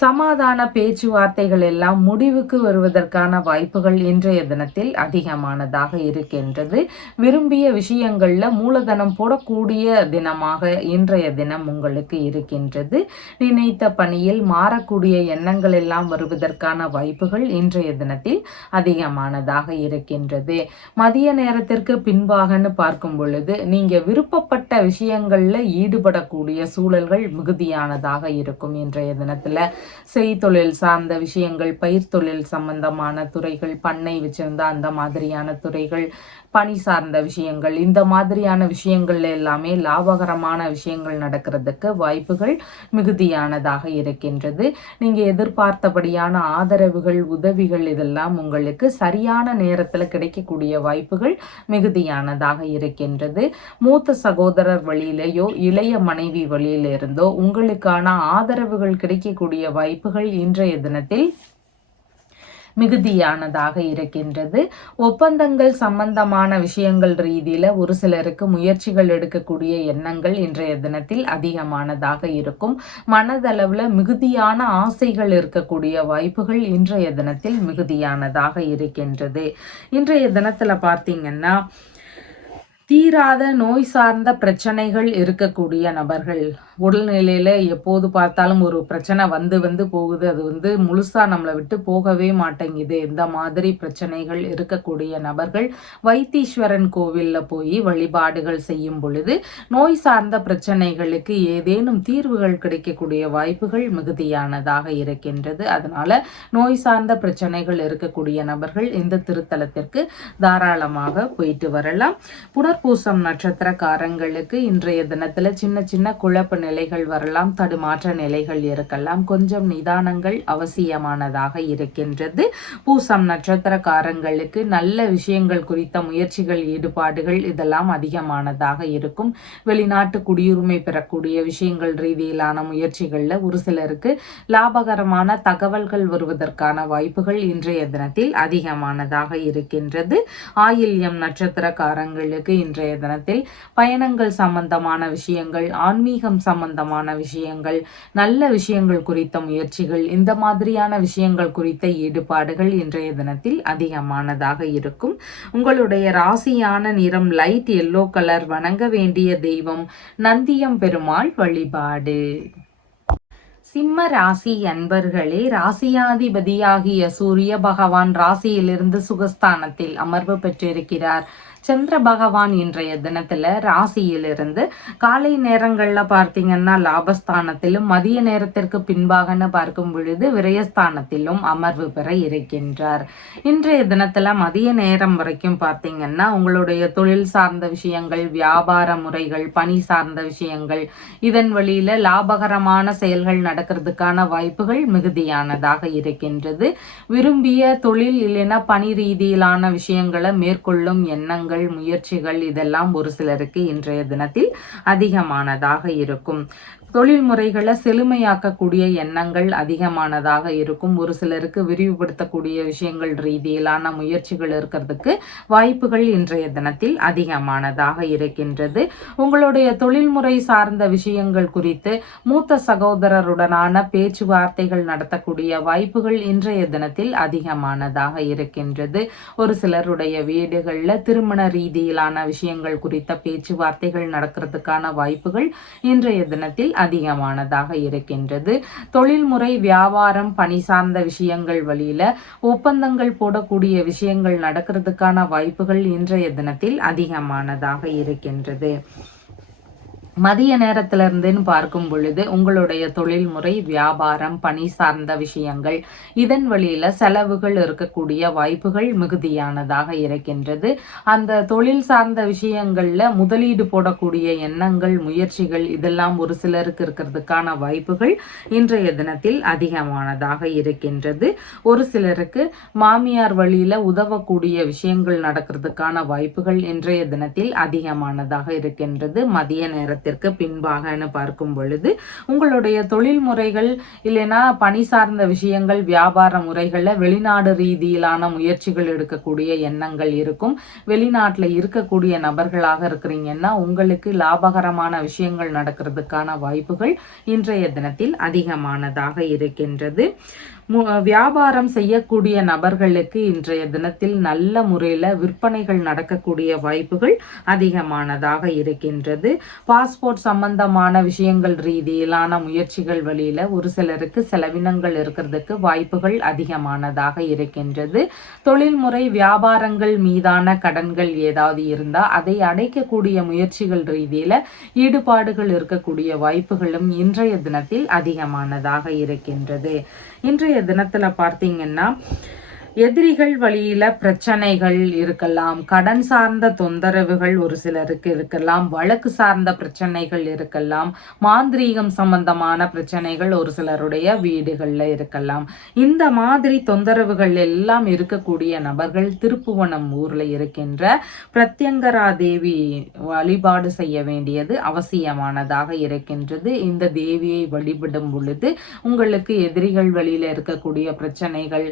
சமாதான பேச்சுவார்த்தைகள் எல்லாம் முடிவுக்கு வருவதற்கான வாய்ப்புகள் இன்றைய தினத்தில் அதிகமானதாக இருக்கின்றது. விரும்பிய விஷயங்கள்ல மூலதனம் போடக்கூடிய தினமாக இன்றைய தினம் உங்களுக்கு இருக்கின்றது. நினைத்த பணியில் மாறக்கூடிய எண்ணங்கள் எல்லாம் வருவதற்கான வாய்ப்புகள் இன்றைய தினத்தில் அதிகமானதாக இருக்கின்றது. மதிய நேரத்திற்கு பின்பாகன்னு பார்க்கும் பொழுது நீங்க விருப்பப்பட்ட விஷயங்கள்ல ஈடுபடக்கூடிய சூழல்கள் மிகுதியானதாக இருக்கும். இன்றைய தினத்துல செய்தொழில் சார்ந்த விஷயங்கள், பயிர் தொழில் சம்பந்தமான துறைகள், பண்ணை வச்சிருந்தா அந்த மாதிரியான துறைகள், பணி சார்ந்த விஷயங்கள் இந்த மாதிரியான விஷயங்கள்ல எல்லாமே லாபகரமான விஷயங்கள் நடக்கிறதுக்கு வாய்ப்புகள் மிகுதியானதாக இருக்கின்றது. நீங்க எதிர்பார்த்தபடியான ஆதரவுகள், உதவிகள் இதெல்லாம் உங்களுக்கு சரியான நேரத்துல கிடைக்கக்கூடிய வாய்ப்புகள் மிகுதியானதாக இருக்கின்றது. மூத்த சகோதரர் வழியிலேயோ இளைய மனைவி வழியிலிருந்தோ உங்களுக்கான ஆதரவுகள் கிடைக்கக்கூடிய வாய்ப்புகள் இன்றைய தினத்தில் மிகுதியானதாக இருக்கின்றது. ஒப்பந்தங்கள் சம்பந்தமான விஷயங்கள் ரீதியில ஒரு சிலருக்கு முயற்சிகள் எடுக்கக்கூடிய எண்ணங்கள் இன்றைய தினத்தில் அதிகமானதாக இருக்கும். மனதளவுல மிகுதியான ஆசைகள் இருக்கக்கூடிய வாய்ப்புகள் இன்றைய தினத்தில் மிகுதியானதாக இருக்கின்றது. இன்றைய தினத்துல பார்த்தீங்கன்னா தீராத நோய் சார்ந்த பிரச்சனைகள் இருக்கக்கூடிய நபர்கள், உடல்நிலையில எப்போது பார்த்தாலும் ஒரு பிரச்சனை வந்து போகுது, அது முழுசா நம்மளை விட்டு போகவே மாட்டேங்குது, இந்த மாதிரி பிரச்சனைகள் இருக்கக்கூடிய நபர்கள் வைத்தீஸ்வரன் கோவில்ல போய் வழிபாடுகள் செய்யும் பொழுது நோய் சார்ந்த பிரச்சனைகளுக்கு ஏதேனும் தீர்வுகள் கிடைக்கக்கூடிய வாய்ப்புகள் மிகுதியானதாக இருக்கின்றது. அதனால நோய் சார்ந்த பிரச்சனைகள் இருக்கக்கூடிய நபர்கள் இந்த திருத்தலத்திற்கு தாராளமாக போயிட்டு வரலாம். புனர்பூசம் நட்சத்திரக்காரங்களுக்கு இன்றைய தினத்துல சின்ன சின்ன குழப்ப நிலைகள் வரலாம், தடுமாற்ற நிலைகள் இருக்கலாம். கொஞ்சம் நிதானங்கள் அவசியமானதாக இருக்கின்றது. பூசம் நட்சத்திரக்காரங்களுக்கு நல்ல விஷயங்கள் குறித்த முயற்சிகள், ஈடுபாடுகள் இதெல்லாம் அதிகமானதாக இருக்கும். வெளிநாட்டு குடியுரிமை பெறக்கூடிய விஷயங்கள் ரீதியிலான முயற்சிகள்ல ஒரு சிலருக்கு லாபகரமான தகவல்கள் வருவதற்கான வாய்ப்புகள் இன்றைய தினத்தில் அதிகமானதாக இருக்கின்றது. ஆயில்யம் நட்சத்திரக்காரங்களுக்கு இன்றைய தினத்தில் பயணங்கள் சம்பந்தமான விஷயங்கள், ஆன்மீகம் சம்பந்தமான விஷயங்கள், நல்ல விஷயங்கள் குறித்த முயற்சிகள், இந்த மாதிரியான விஷயங்கள் குறித்த ஈடுபாடுகள் இன்றைய தினத்தில் அதிகமானதாக இருக்கும். உங்களுடைய ராசியான நிறம் லைட் எல்லோ கலர். வணங்க வேண்டிய தெய்வம் நந்தியம் பெருமாள் வழிபாடு. சிம்ம ராசி அன்பர்களே, ராசியாதிபதியாகிய சூரிய பகவான் ராசியிலிருந்து சுகஸ்தானத்தில் அமர்வு பெற்றிருக்கிறார். சந்திர பகவான் இன்றைய தினத்துல ராசியிலிருந்து காலை நேரங்கள்ல பார்த்தீங்கன்னா லாபஸ்தானத்திலும், மதிய நேரத்திற்கு பின்பாகன்னு பார்க்கும் பொழுது விரயஸ்தானத்திலும் அமர்வு பெற இருக்கின்றார். இன்றைய தினத்துல மதிய நேரம் வரைக்கும் பார்த்தீங்கன்னா உங்களுடைய தொழில் சார்ந்த விஷயங்கள், வியாபார முறைகள், பணி சார்ந்த விஷயங்கள், இதன் வழியில லாபகரமான செயல்கள் நடக்கிறதுக்கான வாய்ப்புகள் மிகுதியானதாக இருக்கின்றது. விரும்பிய தொழில் இல்லைன்னா பணி ரீதியிலான விஷயங்களை மேற்கொள்ளும் எண்ணங்கள், முயற்சிகள் இதெல்லாம் ஒரு சிலருக்கு இன்றைய தினத்தில் அதிகமானதாக இருக்கும். தொழில் முறைகளை செழுமையாக்கக்கூடிய எண்ணங்கள் அதிகமானதாக இருக்கும். ஒரு சிலருக்கு விரிவுபடுத்தக்கூடிய விஷயங்கள் ரீதியிலான முயற்சிகள் இருக்கிறதுக்கு வாய்ப்புகள் இன்றைய தினத்தில் அதிகமானதாக இருக்கின்றது. உங்களுடைய தொழில்முறை சார்ந்த விஷயங்கள் குறித்து மூத்த சகோதரருடனான பேச்சுவார்த்தைகள் நடத்தக்கூடிய வாய்ப்புகள் இன்றைய தினத்தில் அதிகமானதாக இருக்கின்றது. ஒரு சிலருடைய வீடுகளில் திருமண ரீதியிலான விஷயங்கள் குறித்த பேச்சுவார்த்தைகள் நடக்கிறதுக்கான வாய்ப்புகள் இன்றைய தினத்தில் அதிகமானதாக இருக்கின்றது. தொழில்முறை, வியாபாரம், பணி சார்ந்த விஷயங்கள் வழியில ஒப்பந்தங்கள் போடக்கூடிய விஷயங்கள் நடக்கிறதுக்கான வாய்ப்புகள் இன்றைய தினத்தில் அதிகமானதாக இருக்கின்றது. மதிய நேரத்திலிருந்துன்னு பார்க்கும் பொழுது உங்களுடைய தொழில்முறை, வியாபாரம், பணி சார்ந்த விஷயங்கள் இதன் வழியில செலவுகள் இருக்கக்கூடிய வாய்ப்புகள் மிகுதியானதாக இருக்கின்றது. அந்த தொழில் சார்ந்த விஷயங்கள்ல முதலீடு போடக்கூடிய எண்ணங்கள், முயற்சிகள் இதெல்லாம் ஒரு சிலருக்கு இருக்கிறதுக்கான வாய்ப்புகள் இன்றைய தினத்தில் அதிகமானதாக இருக்கின்றது. ஒரு சிலருக்கு மாமியார் வழியில உதவக்கூடிய விஷயங்கள் நடக்கிறதுக்கான வாய்ப்புகள் இன்றைய தினத்தில் அதிகமானதாக இருக்கின்றது. மதிய நேரத்தில் பின்பாக பார்க்கும் பொழுது உங்களுடைய தொழில் முறைகள் இல்லைன்னா பணி சார்ந்த விஷயங்கள், வியாபார முறைகள்ல வெளிநாடு ரீதியிலான முயற்சிகள் எடுக்கக்கூடிய எண்ணங்கள் இருக்கும். வெளிநாட்டுல இருக்கக்கூடிய நபர்களாக இருக்கிறீங்கன்னா உங்களுக்கு லாபகரமான விஷயங்கள் நடக்கிறதுக்கான வாய்ப்புகள் இன்றைய தினத்தில் அதிகமானதாக இருக்கின்றது. வியாபாரம் செய்யக்கூடிய நபர்களுக்கு இன்றைய தினத்தில் நல்ல முறையில் விற்பனைகள் நடக்கக்கூடிய வாய்ப்புகள் அதிகமானதாக இருக்கின்றது. பாஸ்போர்ட் சம்பந்தமான விஷயங்கள் ரீதியிலான முயற்சிகள் வழியில ஒரு சிலருக்கு செலவினங்கள் இருக்கிறதுக்கு வாய்ப்புகள் அதிகமானதாக இருக்கின்றது. தொழில்முறை, வியாபாரங்கள் மீதான கடன்கள் ஏதாவது இருந்தா அதை அடைக்கக்கூடிய முயற்சிகள் ரீதியில ஈடுபாடுகள் இருக்கக்கூடிய வாய்ப்புகளும் இன்றைய தினத்தில் அதிகமானதாக இருக்கின்றது. இன்றைய தினத்துல பார்த்தீங்கன்னா எதிரிகள் வழியில பிரச்சனைகள் இருக்கலாம், கடன் சார்ந்த தொந்தரவுகள் ஒரு சிலருக்கு இருக்கலாம், வழக்கு சார்ந்த பிரச்சனைகள் இருக்கலாம், மாந்திரீகம் சம்பந்தமான பிரச்சனைகள் ஒரு சிலருடைய வீடுகள்ல இருக்கலாம். இந்த மாதிரி தொந்தரவுகள் எல்லாம் இருக்கக்கூடிய நபர்கள் திருப்புவனம் ஊர்ல இருக்கின்ற பிரத்யங்கரா தேவி வழிபாடு செய்ய வேண்டியது அவசியமானதாக இருக்கின்றது. இந்த தேவியை வழிபடும் பொழுது உங்களுக்கு எதிரிகள் வழியில இருக்கக்கூடிய பிரச்சனைகள்,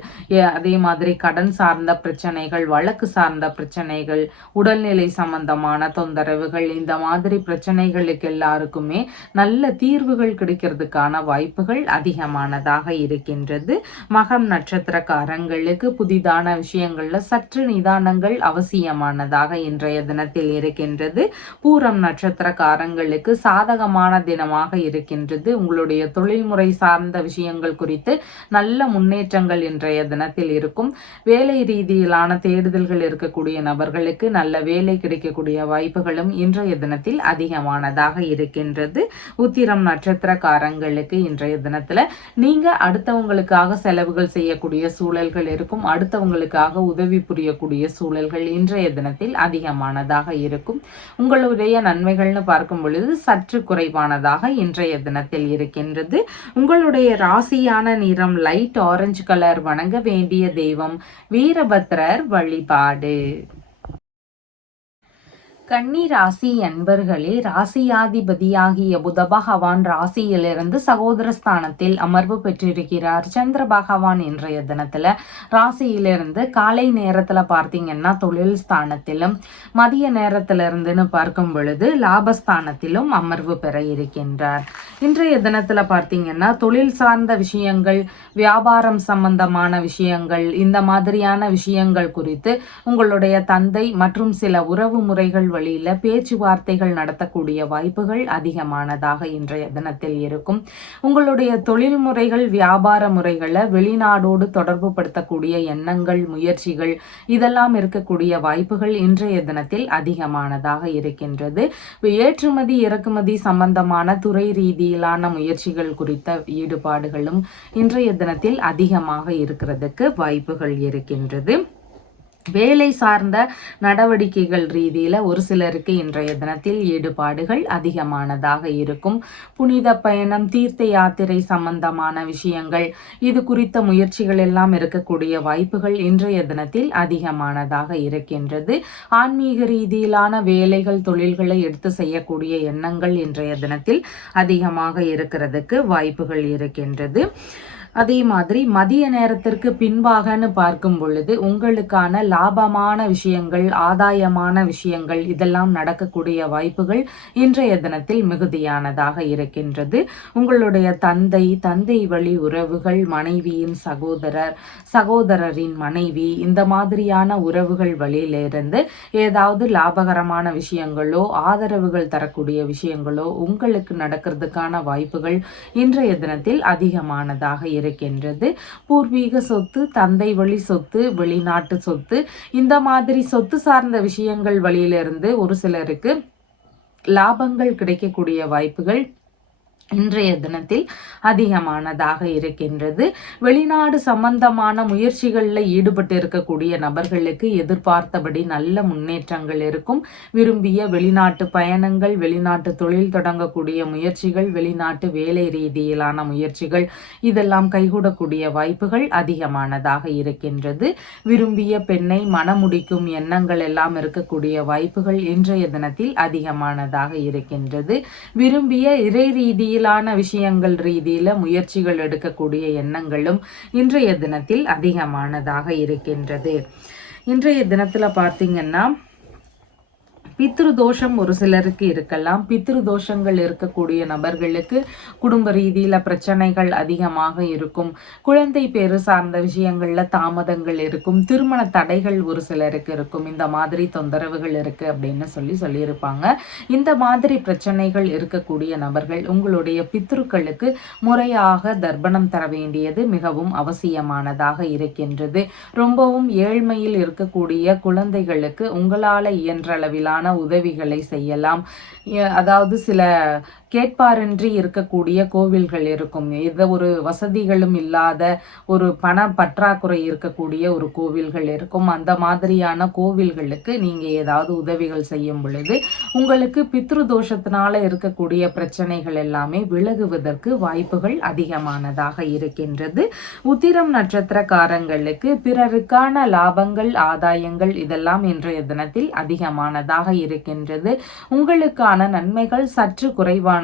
அதே மாதிரி கடன் சார்ந்த பிரச்சனைகள், வழக்கு சார்ந்த பிரச்சனைகள், உடல்நிலை சம்பந்தமான தொந்தரவுகள், இந்த மாதிரி பிரச்சனைகளுக்கு எல்லாருக்குமே நல்ல தீர்வுகள் கிடைக்கிறதுக்கான வாய்ப்புகள் அதிகமானதாக இருக்கின்றது. மகம் நட்சத்திரக்காரங்களுக்கு புதிதான விஷயங்கள்ல சற்று நிதானங்கள் அவசியமானதாக இன்றைய தினத்தில் இருக்கின்றது. பூரம் நட்சத்திரக்காரங்களுக்கு சாதகமான தினமாக இருக்கின்றது. உங்களுடைய தொழில்முறை சார்ந்த விஷயங்கள் குறித்து நல்ல முன்னேற்றங்கள் இன்றைய தினத்தில் இருக்கும். வேலை ரீதியிலான தேடுதல்கள் இருக்கக்கூடிய நபர்களுக்கு நல்ல வேலை கிடைக்கக்கூடிய வாய்ப்புகளும் இன்றைய தினத்தில் அதிகமானதாக இருக்கின்றது. உத்திரம் நட்சத்திரக்காரங்களுக்கு இன்றைய தினத்துல நீங்க அடுத்தவங்களுக்காக செலவுகள் செய்யக்கூடிய சூழல்கள் இருக்கும். அடுத்தவங்களுக்காக உதவி புரியக்கூடிய சூழல்கள் இன்றைய தினத்தில் அதிகமானதாக இருக்கும். உங்களுடைய நன்மைகள்னு பார்க்கும் பொழுது சற்று குறைவானதாக இன்றைய தினத்தில் இருக்கின்றது. உங்களுடைய ராசியான நிறம் லைட் ஆரஞ்சு கலர். வணங்க வேண்டிய தெய்வம் வீரபத்ரர் வழிபாடு. கன்னி ராசி அன்பர்களே, ராசியாதிபதியாகிய புத பகவான் ராசியிலிருந்து சகோதரஸ்தானத்தில் அமர்வு பெற்றிருக்கிறார். சந்திர பகவான் இன்றைய தினத்துல ராசியிலிருந்து காலை நேரத்துல பார்த்தீங்கன்னா தொழில் ஸ்தானத்திலும், மதிய நேரத்துல இருந்துன்னு பார்க்கும் பொழுது லாபஸ்தானத்திலும் அமர்வு பெற இருக்கின்றார். இன்றைய தினத்துல பார்த்தீங்கன்னா தொழில் சார்ந்த விஷயங்கள், வியாபாரம் சம்பந்தமான விஷயங்கள், இந்த மாதிரியான விஷயங்கள் குறித்து உங்களுடைய தந்தை மற்றும் சில உறவு முறைகள் வழியில பேச்சுவார்த்தைகள் நடத்தக்கூடிய வாய்ப்புகள் அதிகமானதாக இன்றைய தினத்தில் இருக்கும். உங்களுடைய தொழில் முறைகள் வியாபார முறைகளை வெளிநாடோடு தொடர்பு படுத்தக்கூடிய எண்ணங்கள் முயற்சிகள் இதெல்லாம் இருக்கக்கூடிய வாய்ப்புகள் இன்றைய தினத்தில் அதிகமானதாக இருக்கின்றது. ஏற்றுமதி இறக்குமதி சம்பந்தமான துறை ரீதியிலான முயற்சிகள் குறித்த ஈடுபாடுகளும் இன்றைய தினத்தில் அதிகமாக இருக்கிறதுக்கு வாய்ப்புகள் இருக்கின்றது. வேலை சார்ந்த நடவடிக்கைகள் ரீதியில ஒரு சிலருக்கு இன்றைய தினத்தில் ஈடுபாடுகள் அதிகமானதாக இருக்கும். புனித பயணம் தீர்த்த யாத்திரை சம்பந்தமான விஷயங்கள் இது குறித்த முயற்சிகள் எல்லாம் இருக்கக்கூடிய வாய்ப்புகள் இன்றைய தினத்தில் அதிகமானதாக இருக்கின்றது. ஆன்மீக ரீதியிலான வேலைகள் தொழில்களை எடுத்து செய்யக்கூடிய எண்ணங்கள் இன்றைய தினத்தில் அதிகமாக இருக்கிறதுக்கு வாய்ப்புகள் இருக்கின்றது. அதே மாதிரி மதிய நேரத்திற்கு பின்பாகன்னு பார்க்கும் பொழுது உங்களுக்கான லாபமான விஷயங்கள் ஆதாயமான விஷயங்கள் இதெல்லாம் நடக்கக்கூடிய வாய்ப்புகள் இன்றைய தினத்தில் மிகுதியானதாக இருக்கின்றது. உங்களுடைய தந்தை வழி உறவுகள் மனைவியின் சகோதரரின் மனைவி இந்த மாதிரியான உறவுகள் வழியிலிருந்து ஏதாவது லாபகரமான விஷயங்களோ ஆதரவுகள் தரக்கூடிய விஷயங்களோ உங்களுக்கு நடக்கிறதுக்கான வாய்ப்புகள் இன்றைய தினத்தில் அதிகமானதாக இருக்கின்றது. பூர்வீக சொத்து தந்தை வழி சொத்து வெளிநாட்டு சொத்து இந்த மாதிரி சொத்து சார்ந்த விஷயங்கள் வழியிலிருந்து ஒரு சிலருக்கு லாபங்கள் கிடைக்கக்கூடிய வாய்ப்புகள் இன்றைய தினத்தில் அதிகமானதாக இருக்கின்றது. வெளிநாடு சம்பந்தமான முயற்சிகளில் ஈடுபட்டு இருக்கக்கூடிய நபர்களுக்கு எதிர்பார்த்தபடி நல்ல முன்னேற்றங்கள் இருக்கும். விரும்பிய வெளிநாட்டு பயணங்கள் வெளிநாட்டு தொழில் தொடங்கக்கூடிய முயற்சிகள் வெளிநாட்டு வேலை ரீதியிலான முயற்சிகள் இதெல்லாம் கைகூடக்கூடிய வாய்ப்புகள் அதிகமானதாக இருக்கின்றது. விரும்பிய பெண்ணை மணமுடிக்கும் எண்ணங்கள் எல்லாம் இருக்கக்கூடிய வாய்ப்புகள் இன்றைய தினத்தில் அதிகமானதாக இருக்கின்றது. விரும்பிய இறை ரீதியில் விஷயங்கள் ரீதியில முயற்சிகள் எடுக்கக்கூடிய எண்ணங்களும் இன்றைய தினத்தில் அதிகமானதாக இருக்கின்றது. இன்றைய தினத்துல பார்த்தீங்கன்னா பித்ரு தோஷம் ஒரு சிலருக்கு இருக்கலாம். பித்ரு தோஷங்கள் இருக்கக்கூடிய நபர்களுக்கு குடும்ப ரீதியில பிரச்சனைகள் அதிகமாக இருக்கும். குழந்தை பேரு சார்ந்த விஷயங்கள்ல தாமதங்கள் இருக்கும். திருமண தடைகள் ஒரு சிலருக்கு இருக்கும். இந்த மாதிரி தொந்தரவுகள் இருக்கு அப்படின்னு சொல்லியிருப்பாங்க. இந்த மாதிரி பிரச்சனைகள் இருக்கக்கூடிய நபர்கள் உங்களுடைய பித்ருக்களுக்கு முறையாக தர்ப்பணம் தர வேண்டியது மிகவும் அவசியமானதாக இருக்கின்றது. ரொம்பவும் ஏழ்மையில் இருக்கக்கூடிய குழந்தைகளுக்கு உங்களால இயன்ற அளவிலான உதவிகளை செய்யலாம். அதாவது சில கேட்பாரின்றி இருக்கக்கூடிய கோவில்கள் இருக்கும். எந்த ஒரு வசதிகளும் இல்லாத ஒரு பண பற்றாக்குறை இருக்கக்கூடிய ஒரு கோவில்கள் இருக்கும். அந்த மாதிரியான கோவில்களுக்கு நீங்க ஏதாவது உதவிகள் செய்யும் பொழுது உங்களுக்கு பித்ரு தோஷத்தினால இருக்கக்கூடிய பிரச்சனைகள் எல்லாமே விலகுவதற்கு வாய்ப்புகள் அதிகமானதாக இருக்கின்றது. உத்திரம் நட்சத்திரக்காரங்களுக்கு பிறருக்கான லாபங்கள் ஆதாயங்கள் இதெல்லாம் இன்றைய தினத்தில் அதிகமானதாக இருக்கின்றது. உங்களுக்கான நன்மைகள் சற்று குறைவானதாக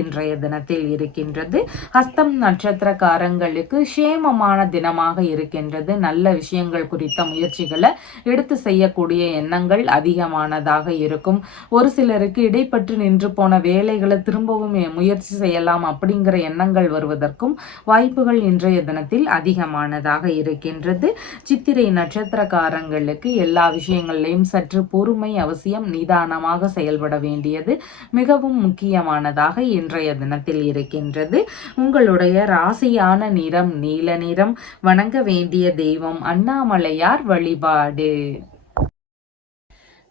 இன்றைய தினத்தில் இருக்கின்றது. ஹஸ்தம் நட்சத்திரக்காரங்களுக்கு சேமமான தினமாக இருக்கின்றது. நல்ல விஷயங்கள் குறித்த முயற்சிகளை எடுத்து செய்யக்கூடிய எண்ணங்கள் அதிகமானதாக இருக்கும். ஒரு சிலருக்கு இடைப்பட்டு நின்று போன வேலைகளை திரும்பவும் முயற்சி செய்யலாம் அப்படிங்கிற எண்ணங்கள் வருவதற்கும் வாய்ப்புகள் இன்றைய தினத்தில் அதிகமானதாக இருக்கின்றது. சித்திரை நட்சத்திரக்காரங்களுக்கு எல்லா விஷயங்களிலையும் சற்று பொறுமை அவசியம். நிதானமாக செயல்பட வேண்டியது மிகவும் முக்கியமானதாக இன்றைய தினத்தில் இருக்கின்றது. உங்களுடைய ராசியான நிறம் நீல நிறம். வணங்க வேண்டிய தெய்வம் அண்ணாமலையார் வழிபாடு.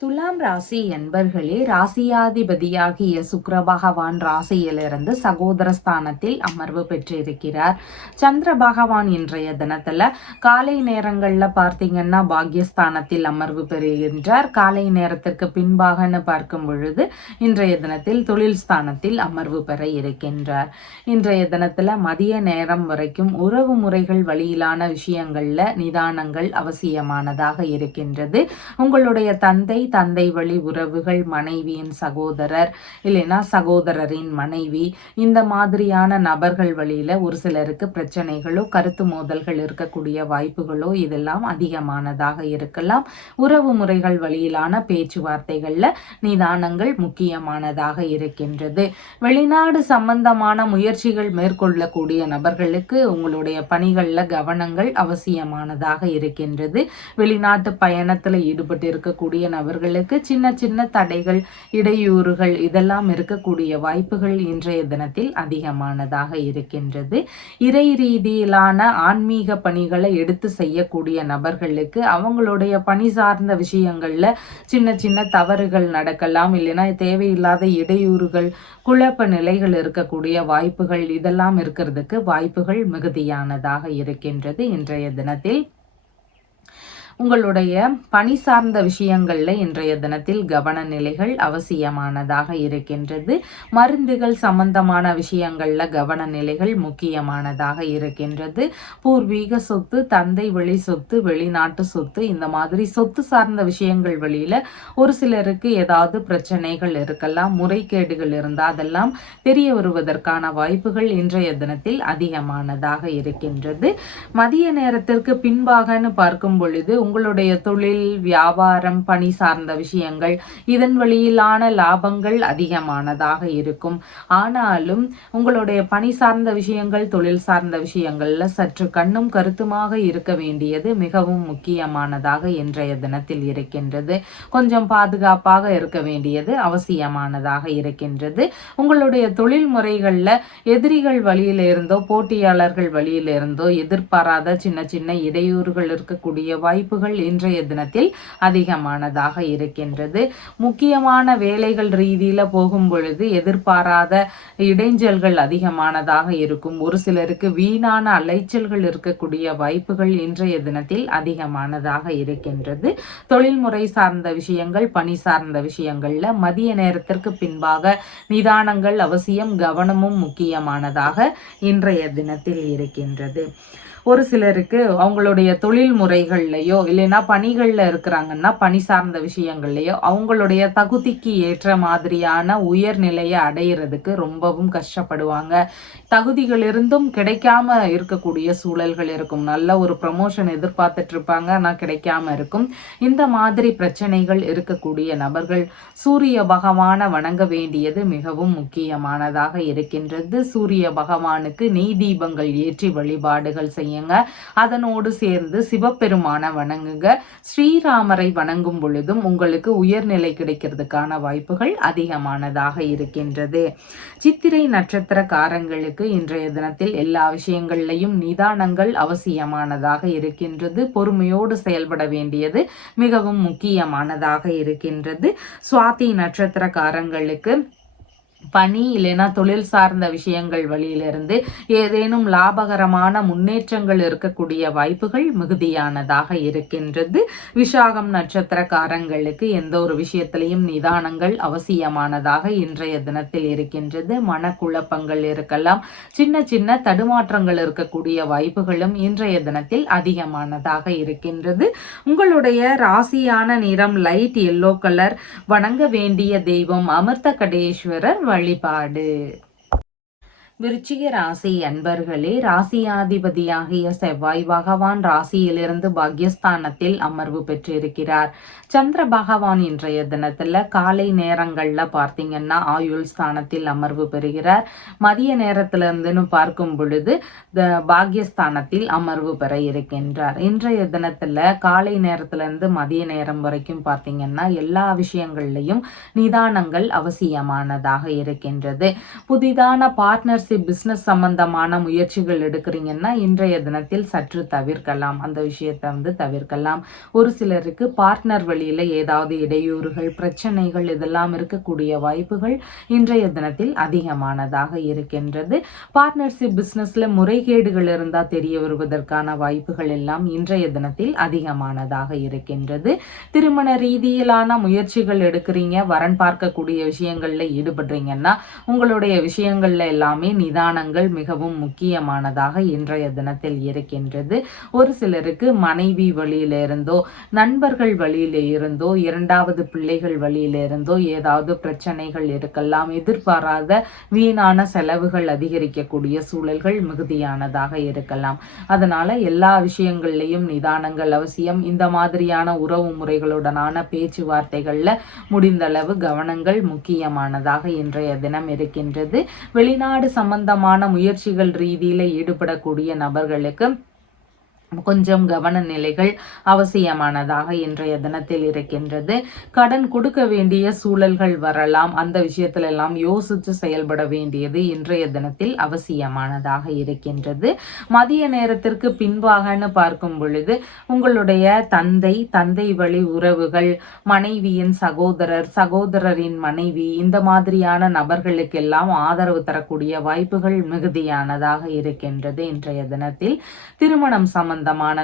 துலாம் ராசி என்பர்களே, ராசியாதிபதியாகிய சுக்கிர பகவான் ராசியிலிருந்து சகோதரஸ்தானத்தில் அமர்வு பெற்றிருக்கிறார். சந்திர பகவான் இன்றைய தினத்துல காலை நேரங்கள்ல பார்த்தீங்கன்னா பாக்யஸ்தானத்தில் அமர்வு பெறுகின்றார். காலை நேரத்திற்கு பின்பாகன்னு பார்க்கும் பொழுது இன்றைய தினத்தில் தொழில் ஸ்தானத்தில் அமர்வு பெற இருக்கின்றார். இன்றைய தினத்துல மதிய நேரம் வரைக்கும் உறவு முறைகள் வழியிலான விஷயங்கள்ல நிதானங்கள் அவசியமானதாக இருக்கின்றது. உங்களுடைய தந்தை வழி உறவுகள் மனைவியின் சகோதரர் இல்லைன்னா சகோதரரின் மனைவி இந்த மாதிரியான நபர்கள் வழியில ஒரு சிலருக்கு பிரச்சனைகளோ கருத்து மோதல்கள் இருக்கக்கூடிய வாய்ப்புகளோ இதெல்லாம் அதிகமானதாக இருக்கலாம். உறவு முறைகள் வழியிலான பேச்சுவார்த்தைகள்ல நிதானங்கள் முக்கியமானதாக இருக்கின்றது. வெளிநாடு சம்பந்தமான முயற்சிகள் மேற்கொள்ளக்கூடிய நபர்களுக்கு உங்களுடைய பணிகள்ல கவனங்கள் அவசியமானதாக இருக்கின்றது. வெளிநாட்டு பயணத்துல ஈடுபட்டு இருக்கக்கூடிய நபர்கள் நபர்களுக்கு சின்ன சின்ன தடைகள், இடையூறுகள் இதெல்லாம் இருக்கக்கூடிய வாய்ப்புகள் இன்றைய தினத்தில் அதிகமானதாக இருக்கின்றது. இறை ரீதியிலான ஆன்மீக பணிகளை எடுத்து செய்யக்கூடிய நபர்களுக்கு அவங்களுடைய பணி சார்ந்த விஷயங்கள்ல சின்ன சின்ன தவறுகள் நடக்கலாம், இல்லைன்னா தேவையில்லாத இடையூறுகள், குழப்ப நிலைகள் இருக்கக்கூடிய வாய்ப்புகள் இதெல்லாம் இருக்கிறதுக்கு வாய்ப்புகள் மிகுதியானதாக இருக்கின்றது. இன்றைய தினத்தில் உங்களுடைய பணி சார்ந்த விஷயங்கள்ல இன்றைய தினத்தில் கவன நிலைகள் அவசியமானதாக இருக்கின்றது. மருந்துகள் சம்பந்தமான விஷயங்கள்ல கவன நிலைகள் முக்கியமானதாக இருக்கின்றது. பூர்வீக சொத்து, தந்தை வழி சொத்து, வெளிநாட்டு சொத்து, இந்த மாதிரி சொத்து சார்ந்த விஷயங்கள் வழியில ஒரு சிலருக்கு ஏதாவது பிரச்சனைகள் இருக்கலாம், முறைகேடுகள் இருந்தால் அதெல்லாம் தெரிய வருவதற்கான வாய்ப்புகள் இன்றைய தினத்தில் அதிகமானதாக இருக்கின்றது. மதிய நேரத்திற்கு பின்பாகன்னு பார்க்கும் பொழுது உங்களுடைய தொழில், வியாபாரம், பணி சார்ந்த விஷயங்கள் இதன் வழியிலான லாபங்கள் அதிகமானதாக இருக்கும். ஆனாலும் உங்களுடைய பணி சார்ந்த விஷயங்கள், தொழில் சார்ந்த விஷயங்கள்ல சற்று கண்ணும் கருத்துமாக இருக்க வேண்டியது மிகவும் முக்கியமானதாக இன்றைய தினத்தில் இருக்கின்றது. கொஞ்சம் பாதுகாப்பாக இருக்க வேண்டியது அவசியமானதாக இருக்கின்றது. உங்களுடைய தொழில் முறைகள்ல எதிரிகள் வழியில இருந்தோ, போட்டியாளர்கள் வழியில இருந்தோ எதிர்பாராத சின்ன சின்ன இடையூறுகள் இருக்கக்கூடிய வாய்ப்புகள் இன்றைய தினத்தில் அதிகமானதாக இருக்கின்றது. முக்கியமான வேலைகள் ரீதியில போகும் பொழுது எதிர்பாராத இடைஞ்சல்கள் அதிகமானதாக இருக்கும். ஒரு சிலருக்கு வீணான அலைச்சல்கள் இருக்கக்கூடிய வாய்ப்புகள் இன்றைய தினத்தில் அதிகமானதாக இருக்கின்றது. தொழில்முறை சார்ந்த விஷயங்கள், பணி சார்ந்த விஷயங்கள்ல மதிய நேரத்திற்கு பின்பாக நிதானங்கள் அவசியம், கவனமும் முக்கியமானதாக இன்றைய தினத்தில் இருக்கின்றது. ஒரு சிலருக்கு அவங்களுடைய தொழில் முறைகள்லையோ இல்லைன்னா பணிகளில் இருக்கிறாங்கன்னா பணி சார்ந்த விஷயங்கள்லையோ அவங்களுடைய தகுதிக்கு ஏற்ற மாதிரியான உயர்நிலையை அடையிறதுக்கு ரொம்பவும் கஷ்டப்படுவாங்க. தகுதிகள் இருந்தும் கிடைக்காம இருக்கக்கூடிய சூழல்கள் இருக்கும். நல்ல ஒரு ப்ரமோஷன் எதிர்பார்த்துட்டு இருப்பாங்க, ஆனால் கிடைக்காம இருக்கும். இந்த மாதிரி பிரச்சனைகள் இருக்கக்கூடிய நபர்கள் சூரிய பகவான வணங்க வேண்டியது மிகவும் முக்கியமானதாக இருக்கின்றது. சூரிய பகவானுக்கு நெய் தீபங்கள் ஏற்றி வழிபாடுகள் செய்யுங்க. அதனோடு சேர்ந்து சிவபெருமான வணங்குங்க. ஸ்ரீராமரை வணங்கும் பொழுதும் உங்களுக்கு உயர்நிலை கிடைக்கிறதுக்கான வாய்ப்புகள் அதிகமானதாக இருக்கின்றது. சித்திரை நட்சத்திரக்காரங்களுக்கு இன்றைய தினத்தில் எல்லா விஷயங்கள்லையும் நிதானங்கள் அவசியமானதாக இருக்கின்றது. பொறுமையோடு செயல்பட வேண்டியது மிகவும் முக்கியமானதாக இருக்கின்றது. சுவாதி நட்சத்திரக்காரங்களுக்கு பணி இல்லைன்னா தொழில் சார்ந்த விஷயங்கள் வழியிலிருந்து ஏதேனும் லாபகரமான முன்னேற்றங்கள் இருக்கக்கூடிய வாய்ப்புகள் மிகுதியானதாக இருக்கின்றது. விசாகம் நட்சத்திரக்காரங்களுக்கு எந்த ஒரு விஷயத்திலையும் நிதானங்கள் அவசியமானதாக இன்றைய தினத்தில் இருக்கின்றது. மனக்குழப்பங்கள் இருக்கலாம், சின்ன சின்ன தடுமாற்றங்கள் இருக்கக்கூடிய வாய்ப்புகளும் இன்றைய தினத்தில் அதிகமானதாக இருக்கின்றது. உங்களுடைய ராசியான நிறம் லைட் எல்லோ கலர். வணங்க வேண்டிய தெய்வம் அமிர்த கடேஸ்வரர் வழிபாடு. விருச்சிக ராசி அன்பர்களே, ராசியாதிபதியாகிய செவ்வாய் பகவான் ராசியிலிருந்து பாக்யஸ்தானத்தில் அமர்வு பெற்றிருக்கிறார். சந்திர பகவான் இன்றைய தினத்துல காலை நேரங்கள்ல பார்த்தீங்கன்னா ஆயுள் ஸ்தானத்தில் அமர்வு பெறுகிறார். மதிய நேரத்துல இருந்துன்னு பார்க்கும் பொழுது பாக்யஸ்தானத்தில் அமர்வு பெற இருக்கின்றார். இன்றைய தினத்துல காலை நேரத்துல இருந்து மதிய நேரம் வரைக்கும் பார்த்தீங்கன்னா எல்லா விஷயங்கள்லையும் நிதானங்கள் அவசியமானதாக இருக்கின்றது. புதிதான பார்ட்னர்ஷிப் பிசினஸ் சம்பந்தமான முயற்சிகள் எடுக்கிறீங்கன்னா இன்றைய தினத்தில் சற்று தவிர்க்கலாம், அந்த விஷயத்தை தவிர்க்கலாம். ஒரு சிலருக்கு பார்ட்னர் வழியில ஏதாவது இடையூறுகள், பிரச்சனைகள் இதெல்லாம் இருக்கக்கூடிய வாய்ப்புகள் இன்றைய தினத்தில் அதிகமானதாக இருக்கின்றது. பார்ட்னர்ஷிப் பிசினஸ்ல முறைகேடுகள் இருந்தா தெரிய வருவதற்கான வாய்ப்புகள் எல்லாம் இன்றைய தினத்தில் அதிகமானதாக இருக்கின்றது. திருமண ரீதியிலான முயற்சிகள் எடுக்கிறீங்க, வரன் பார்க்கக்கூடிய விஷயங்கள்ல ஈடுபடுறீங்கன்னா உங்களுடைய விஷயங்கள்ல எல்லாமே நிதானங்கள் மிகவும் முக்கியமானதாக இன்றைய தினத்தில் இருக்கின்றது. ஒரு சிலருக்கு மனைவி வழியில இருந்தோ, நண்பர்கள் வழியில இருந்தோ, இரண்டாவது பிள்ளைகள் வழியில இருந்தோ ஏதாவது பிரச்சனைகள் இருக்கலாம். எதிர்பாராத வீணான செலவுகள் அதிகரிக்கக்கூடிய சூழல்கள் மிகுதியானதாக இருக்கலாம். அதனால எல்லா விஷயங்கள்லையும் நிதானங்கள் அவசியம். இந்த மாதிரியான உறவு முறைகளுடனான பேச்சுவார்த்தைகள்ல முடிந்தளவு கவனங்கள் முக்கியமானதாக இன்றைய தினம் இருக்கின்றது. வெளிநாடு சம்பந்தமான முயற்சிகள் ரீதியில ஈடுபடக்கூடிய நபர்களுக்கு கொஞ்சம் கவன நிலைகள் அவசியமானதாக இன்றைய தினத்தில் இருக்கின்றது. கடன் கொடுக்க வேண்டிய சூழல்கள் வரலாம். அந்த விஷயத்துல எல்லாம் யோசித்து செயல்பட வேண்டியது இன்றைய தினத்தில் அவசியமானதாக இருக்கின்றது. மதிய நேரத்திற்கு பின்பாகன்னு பார்க்கும் பொழுது உங்களுடைய தந்தை வழி உறவுகள், மனைவியின் சகோதரர், சகோதரரின் மனைவி, இந்த மாதிரியான நபர்களுக்கெல்லாம் ஆதரவு தரக்கூடிய வாய்ப்புகள் மிகுதியானதாக இருக்கின்றது இன்றைய தினத்தில். திருமணம் சம்பந்தமான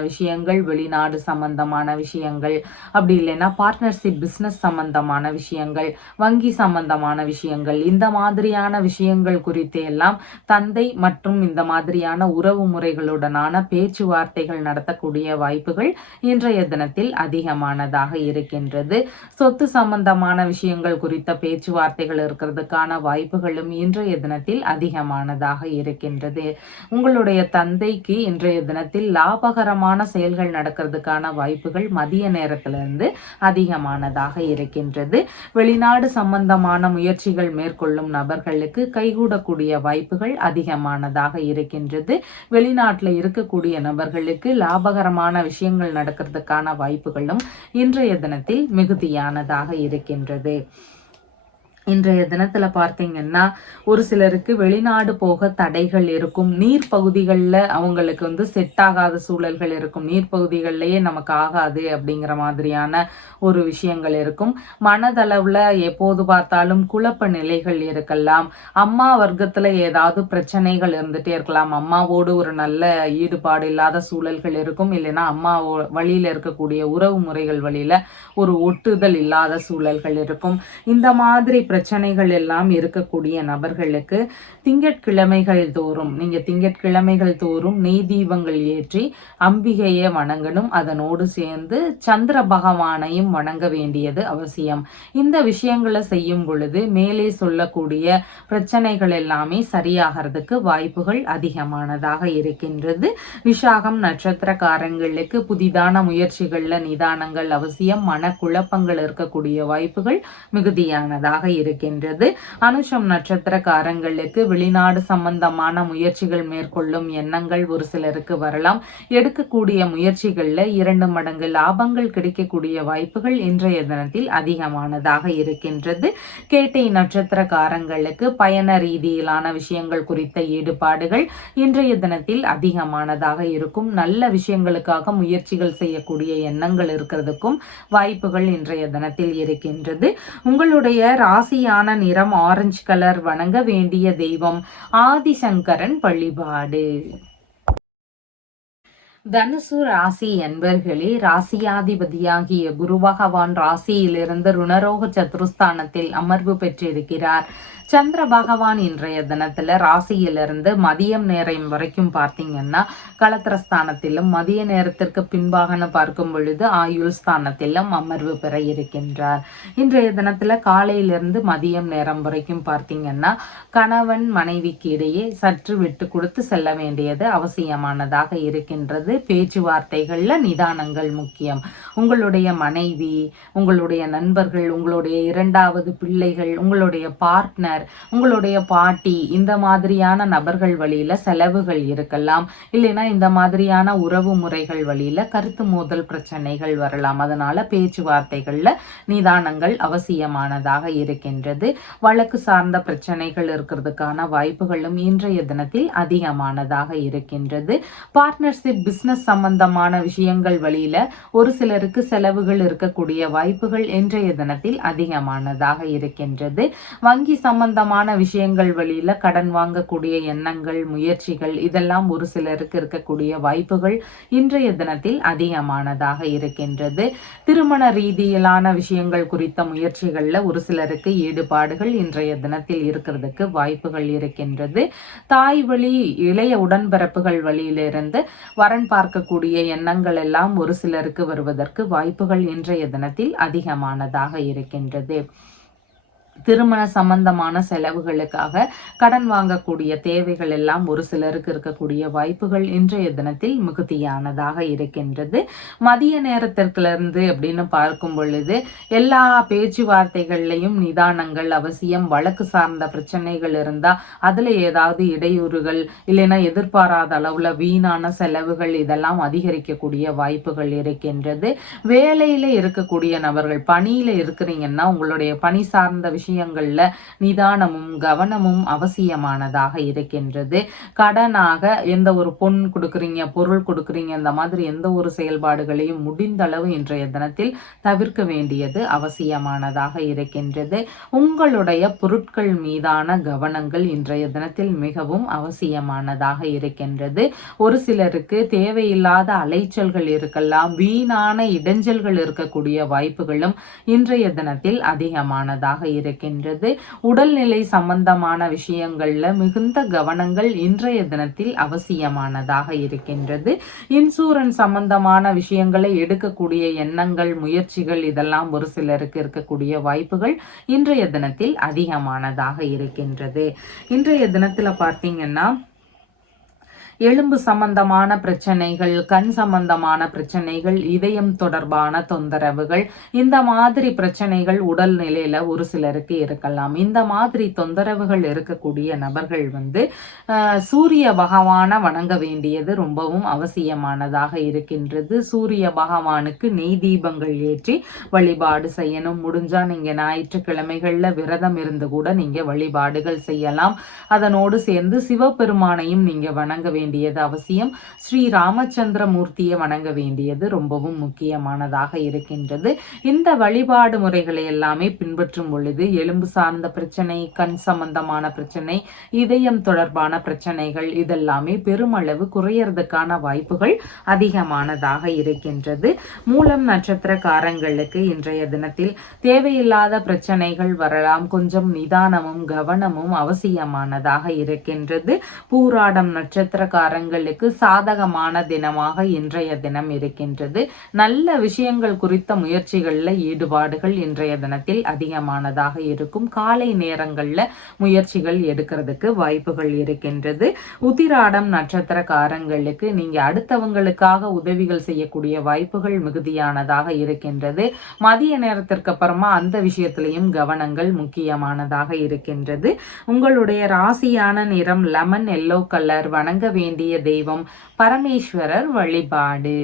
விஷயங்கள், வெளிநாடு சம்பந்தமான விஷயங்கள், அப்படி இல்லைன்னா பார்ட்னர்ஷிப் பிசினஸ் சம்பந்தமான விஷயங்கள், வங்கி சம்பந்தமான விஷயங்கள், இந்த மாதிரியான விஷயங்கள் குறித்து எல்லாம் தந்தை மற்றும் இந்த மாதிரியான உறவு முறைகளுடனான பேச்சுவார்த்தைகள் நடத்தக்கூடிய வாய்ப்புகள் இன்றைய தினத்தில் அதிகமானதாக இருக்கின்றது. சொத்து சம்பந்தமான விஷயங்கள் குறித்த பேச்சுவார்த்தைகள் இருக்கிறதுக்கான வாய்ப்புகளும் இன்றைய தினத்தில் அதிகமானதாக இருக்கின்றது. உங்களுடைய தந்தைக்கு இன்றைய தினத்தில் லாபகரமான செயல்கள் நடக்கிறதுக்கான வாய்ப்புகள் மதிய நேரத்திலிருந்து அதிகமானதாக இருக்கின்றது. வெளிநாடு சம்பந்தமான முயற்சிகள் மேற்கொள்ளும் நபர்களுக்கு கைகூடக்கூடிய வாய்ப்புகள் அதிகமானதாக இருக்கின்றது. வெளிநாட்டில் இருக்கக்கூடிய நபர்களுக்கு லாபகரமான விஷயங்கள் நடக்கிறதுக்கான வாய்ப்புகளும் இன்றைய தினத்தில் மிகுதியானதாக இருக்கின்றது. இன்றைய தினத்துல பார்த்தீங்கன்னா ஒரு சிலருக்கு வெளிநாடு போக தடைகள் இருக்கும். நீர் பகுதிகளில் அவங்களுக்கு செட் ஆகாத சூழல்கள் இருக்கும். நீர் பகுதிகளிலேயே நமக்கு ஆகாது அப்படிங்கிற மாதிரியான ஒரு விஷயங்கள் இருக்கும். மனதளவுல எப்போது பார்த்தாலும் குழப்ப நிலைகள் இருக்கலாம். அம்மா வர்க்கத்துல ஏதாவது பிரச்சனைகள் இருந்துட்டே இருக்கலாம். அம்மாவோடு ஒரு நல்ல ஈடுபாடு இல்லாத சூழல்கள் இருக்கும். இல்லைன்னா அம்மா வழியில இருக்கக்கூடிய உறவு முறைகள் வழியில ஒரு ஒட்டுதல் இல்லாத சூழல்கள் இருக்கும். இந்த மாதிரி பிரச்சனைகள் எல்லாம் இருக்கக்கூடிய நபர்களுக்கு திங்கட்கிழமைகள் தோறும் நெய் தீபங்கள் ஏற்றி அம்பிகையை வணங்கணும். அதனோடு சேர்ந்து சந்திர பகவானையும் வணங்க வேண்டியது அவசியம். இந்த விஷயங்களை செய்யும் பொழுது மேலே சொல்லக்கூடிய பிரச்சனைகள் எல்லாமே சரியாகிறதுக்கு வாய்ப்புகள் அதிகமானதாக இருக்கின்றது. விசாகம் நட்சத்திரக்காரங்களுக்கு புதிதான முயற்சிகள்ல நிதானங்கள் அவசியம். மனக்குழப்பங்கள் இருக்கக்கூடிய வாய்ப்புகள் மிகுதியானதாக இருக்கின்றது. அனுஷம் நட்சத்திரக்காரங்களுக்கு வெளிநாடு சம்பந்தமான முயற்சிகள் மேற்கொள்ளும் எண்ணங்கள் ஒரு சிலருக்கு வரலாம். எடுக்கக்கூடிய முயற்சிகள்ல 2 மடங்கு லாபங்கள் கிடைக்கக்கூடிய வாய்ப்புகள் இன்றைய தினத்தில் அதிகமானதாக இருக்கின்றது. கேட்டை நட்சத்திரக்காரங்களுக்கு பயண ரீதியிலான விஷயங்கள் குறித்த ஈடுபாடுகள் இன்றைய தினத்தில் அதிகமானதாக இருக்கும். நல்ல விஷயங்களுக்காக முயற்சிகள் செய்யக்கூடிய எண்ணங்கள் இருக்கிறதுக்கும் வாய்ப்புகள் இன்றைய தினத்தில் இருக்கின்றது. உங்களுடைய ராசியான நிறம் ஆரஞ்சு கலர். வணங்க வேண்டிய தெய்வம் ஆதிசங்கரன் வழிபாடு. தனுசு ராசி என்பர்களே, ராசியாதிபதியாகிய குரு பகவான் ராசியிலிருந்து ருணரோக சதுருஸ்தானத்தில் அமர்வு பெற்றிருக்கிறார். சந்திர பகவான் இன்றைய தினத்துல ராசியிலிருந்து மதியம் நேரம் வரைக்கும் பார்த்தீங்கன்னா களத்திரஸ்தானத்திலும், மதிய நேரத்திற்கு பின்பாகன்னு பார்க்கும் பொழுது ஆயுள் ஸ்தானத்திலும் அமர்வு பெற இருக்கின்றார். இன்றைய தினத்துல காலையிலிருந்து மதியம் நேரம் வரைக்கும் பார்த்தீங்கன்னா கணவன் மனைவிக்கு இடையே சற்று விட்டு கொடுத்து செல்ல வேண்டியது அவசியமானதாக இருக்கின்றது. பேச்சுவார்த்தைகள்ல நிதானங்கள் முக்கியம். உங்களுடைய மனைவி, உங்களுடைய நண்பர்கள், உங்களுடைய 2வது பிள்ளைகள், உங்களுடைய பார்ட்னர், உங்களுடைய பாட்டி, இந்த மாதிரியான நபர்கள் வழியில செலவுகள் இருக்கலாம். இல்லைன்னா இந்த மாதிரியான உறவு முறைகள் வழியில கருத்து மோதல் பிரச்சனைகள் வரலாம். அதனால பேச்சுவார்த்தைகள்ல நிதானங்கள் அவசியமானதாக இருக்கின்றது. வழக்கு சார்ந்த பிரச்சனைகள் இருக்கிறதுக்கான வாய்ப்புகளும் இன்றைய தினத்தில் அதிகமானதாக இருக்கின்றது. பார்ட்னர்ஷிப் பிசினஸ் சம்பந்தமான விஷயங்கள் வழியில ஒரு சிலருக்கு செலவுகள் இருக்கக்கூடிய வாய்ப்புகள் இன்றைய தினத்தில் அதிகமானதாக இருக்கின்றது. வங்கி சம்பந்தமான விஷயங்கள் வழியில கடன் வாங்கக்கூடிய எண்ணங்கள், முயற்சிகள், இதெல்லாம் ஒரு சிலருக்கு இருக்கக்கூடிய வாய்ப்புகள் இன்றைய தினத்தில் அதிகமானதாக இருக்கின்றது. திருமண ரீதியிலான விஷயங்கள் குறித்த முயற்சிகள்ல ஒரு சிலருக்கு ஈடுபாடுகள் இன்றைய தினத்தில் இருக்கிறதுக்கு வாய்ப்புகள் இருக்கின்றது. தாய் வழி இளைய உடன்பிறப்புகள் வழியிலிருந்து வரன் பார்க்கக்கூடிய எண்ணங்கள் எல்லாம் ஒரு சிலருக்கு வருவதற்கு வாய்ப்புகள் இன்றைய தினத்தில் அதிகமானதாக இருக்கின்றது. திருமண சம்பந்தமான செலவுகளுக்காக கடன் வாங்கக்கூடிய தேவைகள் எல்லாம் ஒரு சிலருக்கு இருக்கக்கூடிய வாய்ப்புகள் இன்றைய தினத்தில் மிகுதியானதாக இருக்கின்றது. மதிய நேரத்திற்கிலிருந்து அப்படின்னு பார்க்கும் பொழுது எல்லா பேச்சுவார்த்தைகள்லையும் நிதானங்கள் அவசியம். வழக்கு சார்ந்த பிரச்சனைகள் இருந்தா அதுல ஏதாவது இடையூறுகள் இல்லைன்னா எதிர்பாராத அளவுல வீணான செலவுகள் இதெல்லாம் அதிகரிக்கக்கூடிய வாய்ப்புகள் இருக்கின்றது. வேலையில இருக்கக்கூடிய நபர்கள், பணியில இருக்கிறீங்கன்னா உங்களுடைய பணி சார்ந்த விஷயங்கள்ல நிதானமும் கவனமும் அவசியமானதாக இருக்கின்றது. கடனாக எந்த ஒரு பொன் கொடுக்குறீங்க, பொருள் கொடுக்குறீங்க, இந்த மாதிரி எந்த ஒரு செயல்பாடுகளையும் முடிந்த அளவு இன்றைய தினத்தில் தவிர்க்க வேண்டியது அவசியமானதாக இருக்கின்றது. உங்களுடைய பொருட்கள் மீதான கவனங்கள் இன்றைய தினத்தில் மிகவும் அவசியமானதாக இருக்கின்றது. ஒரு சிலருக்கு தேவையில்லாத அலைச்சல்கள் இருக்கலாம், வீணான இடைஞ்சல்கள் இருக்கக்கூடிய வாய்ப்புகளும் இன்றைய தினத்தில் அதிகமானதாக இருக்கின்றது. உடல்நிலை சம்பந்தமான விஷயங்கள்ல மிகுந்த கவனங்கள் இன்றைய தினத்தில் அவசியமானதாக இருக்கின்றது. இன்சூரன்ஸ் சம்பந்தமான விஷயங்களை எடுக்கக்கூடிய எண்ணங்கள், முயற்சிகள் இதெல்லாம் ஒரு சிலருக்கு இருக்கக்கூடிய வாய்ப்புகள் இன்றைய தினத்தில் அதிகமானதாக இருக்கின்றது. இன்றைய தினத்துல பார்த்தீங்கன்னா எலும்பு சம்பந்தமான பிரச்சனைகள், கண் சம்பந்தமான பிரச்சனைகள், இதயம் தொடர்பான தொந்தரவுகள், இந்த மாதிரி பிரச்சனைகள் உடல் நிலையில ஒரு சிலருக்கு இருக்கலாம். இந்த மாதிரி தொந்தரவுகள் இருக்கக்கூடிய நபர்கள் சூரிய பகவான வணங்க வேண்டியது ரொம்பவும் அவசியமானதாக இருக்கின்றது. சூரிய பகவானுக்கு நெய் தீபங்கள் ஏற்றி வழிபாடு செய்யணும். முடிஞ்சா நீங்க ஞாயிற்றுக்கிழமைகள்ல விரதம் இருந்து கூட நீங்க வழிபாடுகள் செய்யலாம். அதனோடு சேர்ந்து சிவபெருமானையும் நீங்க வணங்க வேண்டியது அவசியம். ஸ்ரீ ராமச்சந்திர மூர்த்தியை வணங்க வேண்டியது ரொம்பவும் முக்கியமானதாக இருக்கின்றது. இந்த வழிபாடு முறைகளை எல்லாமே பின்பற்றும் பொழுது எலும்பு சார்ந்த பிரச்சனை, கண் சம்பந்தமான பிரச்சனை, இதயம் தொடர்பான பிரச்சனைகள் இதெல்லாமே பெருமளவு குறையறதுக்கான வாய்ப்புகள் அதிகமானதாக இருக்கின்றது. மூலம் நட்சத்திரக்காரங்களுக்கு இன்றைய தினத்தில் தேவையில்லாத பிரச்சனைகள் வரலாம். கொஞ்சம் நிதானமும் கவனமும் அவசியமானதாக இருக்கின்றது. பூராடம் நட்சத்திரக்காரங்களுக்கு சாதகமான தினமாக இன்றைய தினம் இருக்கின்றது. நல்ல விஷயங்கள் குறித்த முயற்சிகள்ல ஈடுபாடுகள் இன்றைய தினத்தில் அதிகமானதாக இருக்கும். காலை நேரங்கள்ல முயற்சிகள் எடுக்கிறதுக்கு வாய்ப்புகள் இருக்கின்றது. உத்திராடம் நட்சத்திரக்காரங்களுக்கு நீங்க அடுத்தவங்களுக்காக உதவிகள் செய்யக்கூடிய வாய்ப்புகள் மிகுதியானதாக இருக்கின்றது. மதிய நேரத்திற்கு அப்புறமா அந்த விஷயத்திலையும் கவனங்கள் முக்கியமானதாக இருக்கின்றது. உங்களுடைய ராசியான நிறம் லெமன் எல்லோ கலர். வணங்க வேண்டிய தெய்வம் பரமேஸ்வரர் வழிபாடு.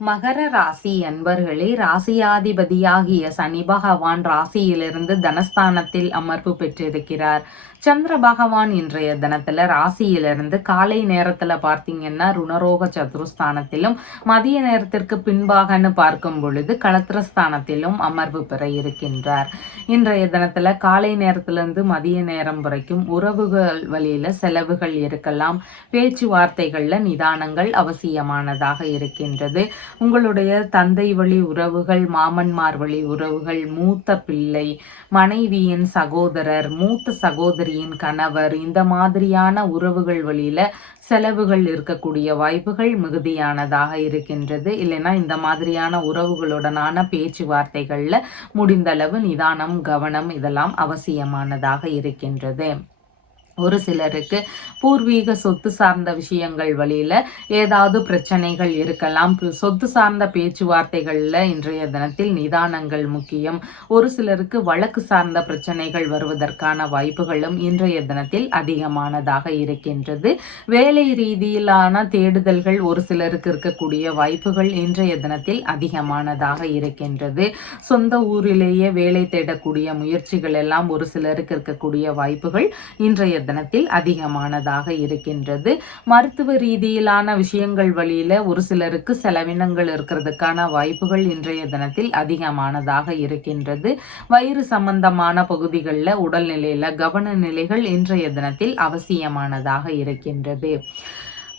மகர ராசி அன்பர்களே, ராசியாதிபதியாகிய சனி பகவான் ராசியிலிருந்து தனஸ்தானத்தில் அமர்வு பெற்றிருக்கிறார். சந்திர பகவான் இன்றைய தினத்துல ராசியிலிருந்து காலை நேரத்துல பார்த்தீங்கன்னா ருணரோக சதுருஸ்தானத்திலும் மதிய நேரத்திற்கு பின்பாகன்னு பார்க்கும் பொழுது களத்திரஸ்தானத்திலும் அமர்வு பெற இருக்கின்றார். இன்றைய தினத்துல காலை நேரத்திலிருந்து மதிய நேரம் வரைக்கும் உறவுகள் வழியில செலவுகள் இருக்கலாம். பேச்சுவார்த்தைகள்ல நிதானங்கள் அவசியமானதாக இருக்கின்றது. உங்களுடைய தந்தை வழி உறவுகள், மாமன்மார் வழி உறவுகள், மூத்த பிள்ளை, மனைவியின் சகோதரர், மூத்த சகோதரியின் கணவர், இந்த மாதிரியான உறவுகள் வழியில செலவுகள் இருக்கக்கூடிய வாய்ப்புகள் மிகுதியானதாக இருக்கின்றது. இல்லைன்னா இந்த மாதிரியான உறவுகளுடனான பேச்சுவார்த்தைகள்ல முடிந்தளவு நிதானம், கவனம் இதெல்லாம் அவசியமானதாக இருக்கின்றது. ஒரு சிலருக்கு பூர்வீக சொத்து சார்ந்த விஷயங்கள் வழியில ஏதாவது பிரச்சனைகள் இருக்கலாம். சொத்து சார்ந்த பேச்சுவார்த்தைகள்ல இன்றைய தினத்தில் நிதானங்கள் முக்கியம். ஒரு சிலருக்கு வழக்கு சார்ந்த பிரச்சனைகள் வருவதற்கான வாய்ப்புகளும் இன்றைய தினத்தில் அதிகமானதாக இருக்கின்றது. வேலை ரீதியிலான தேடுதல்கள் ஒரு சிலருக்கு இருக்கக்கூடிய வாய்ப்புகள் இன்றைய தினத்தில் அதிகமானதாக இருக்கின்றது. சொந்த ஊரிலேயே வேலை தேடக்கூடிய முயற்சிகள் எல்லாம் ஒரு சிலருக்கு இருக்கக்கூடிய வாய்ப்புகள் இன்றைய தினத்தில் அதிகமானதாக இருக்கின்றது. மருத்துவ ரீதியிலான விஷயங்கள் வழியில ஒரு சிலருக்கு செலவினங்கள் இருக்கிறதுக்கான வாய்ப்புகள் இன்றைய தினத்தில் அதிகமானதாக இருக்கின்றது. வயிறு சம்பந்தமான பகுதிகளில் உடல்நிலையில கவன நிலைகள் இன்றைய தினத்தில் அவசியமானதாக இருக்கின்றது.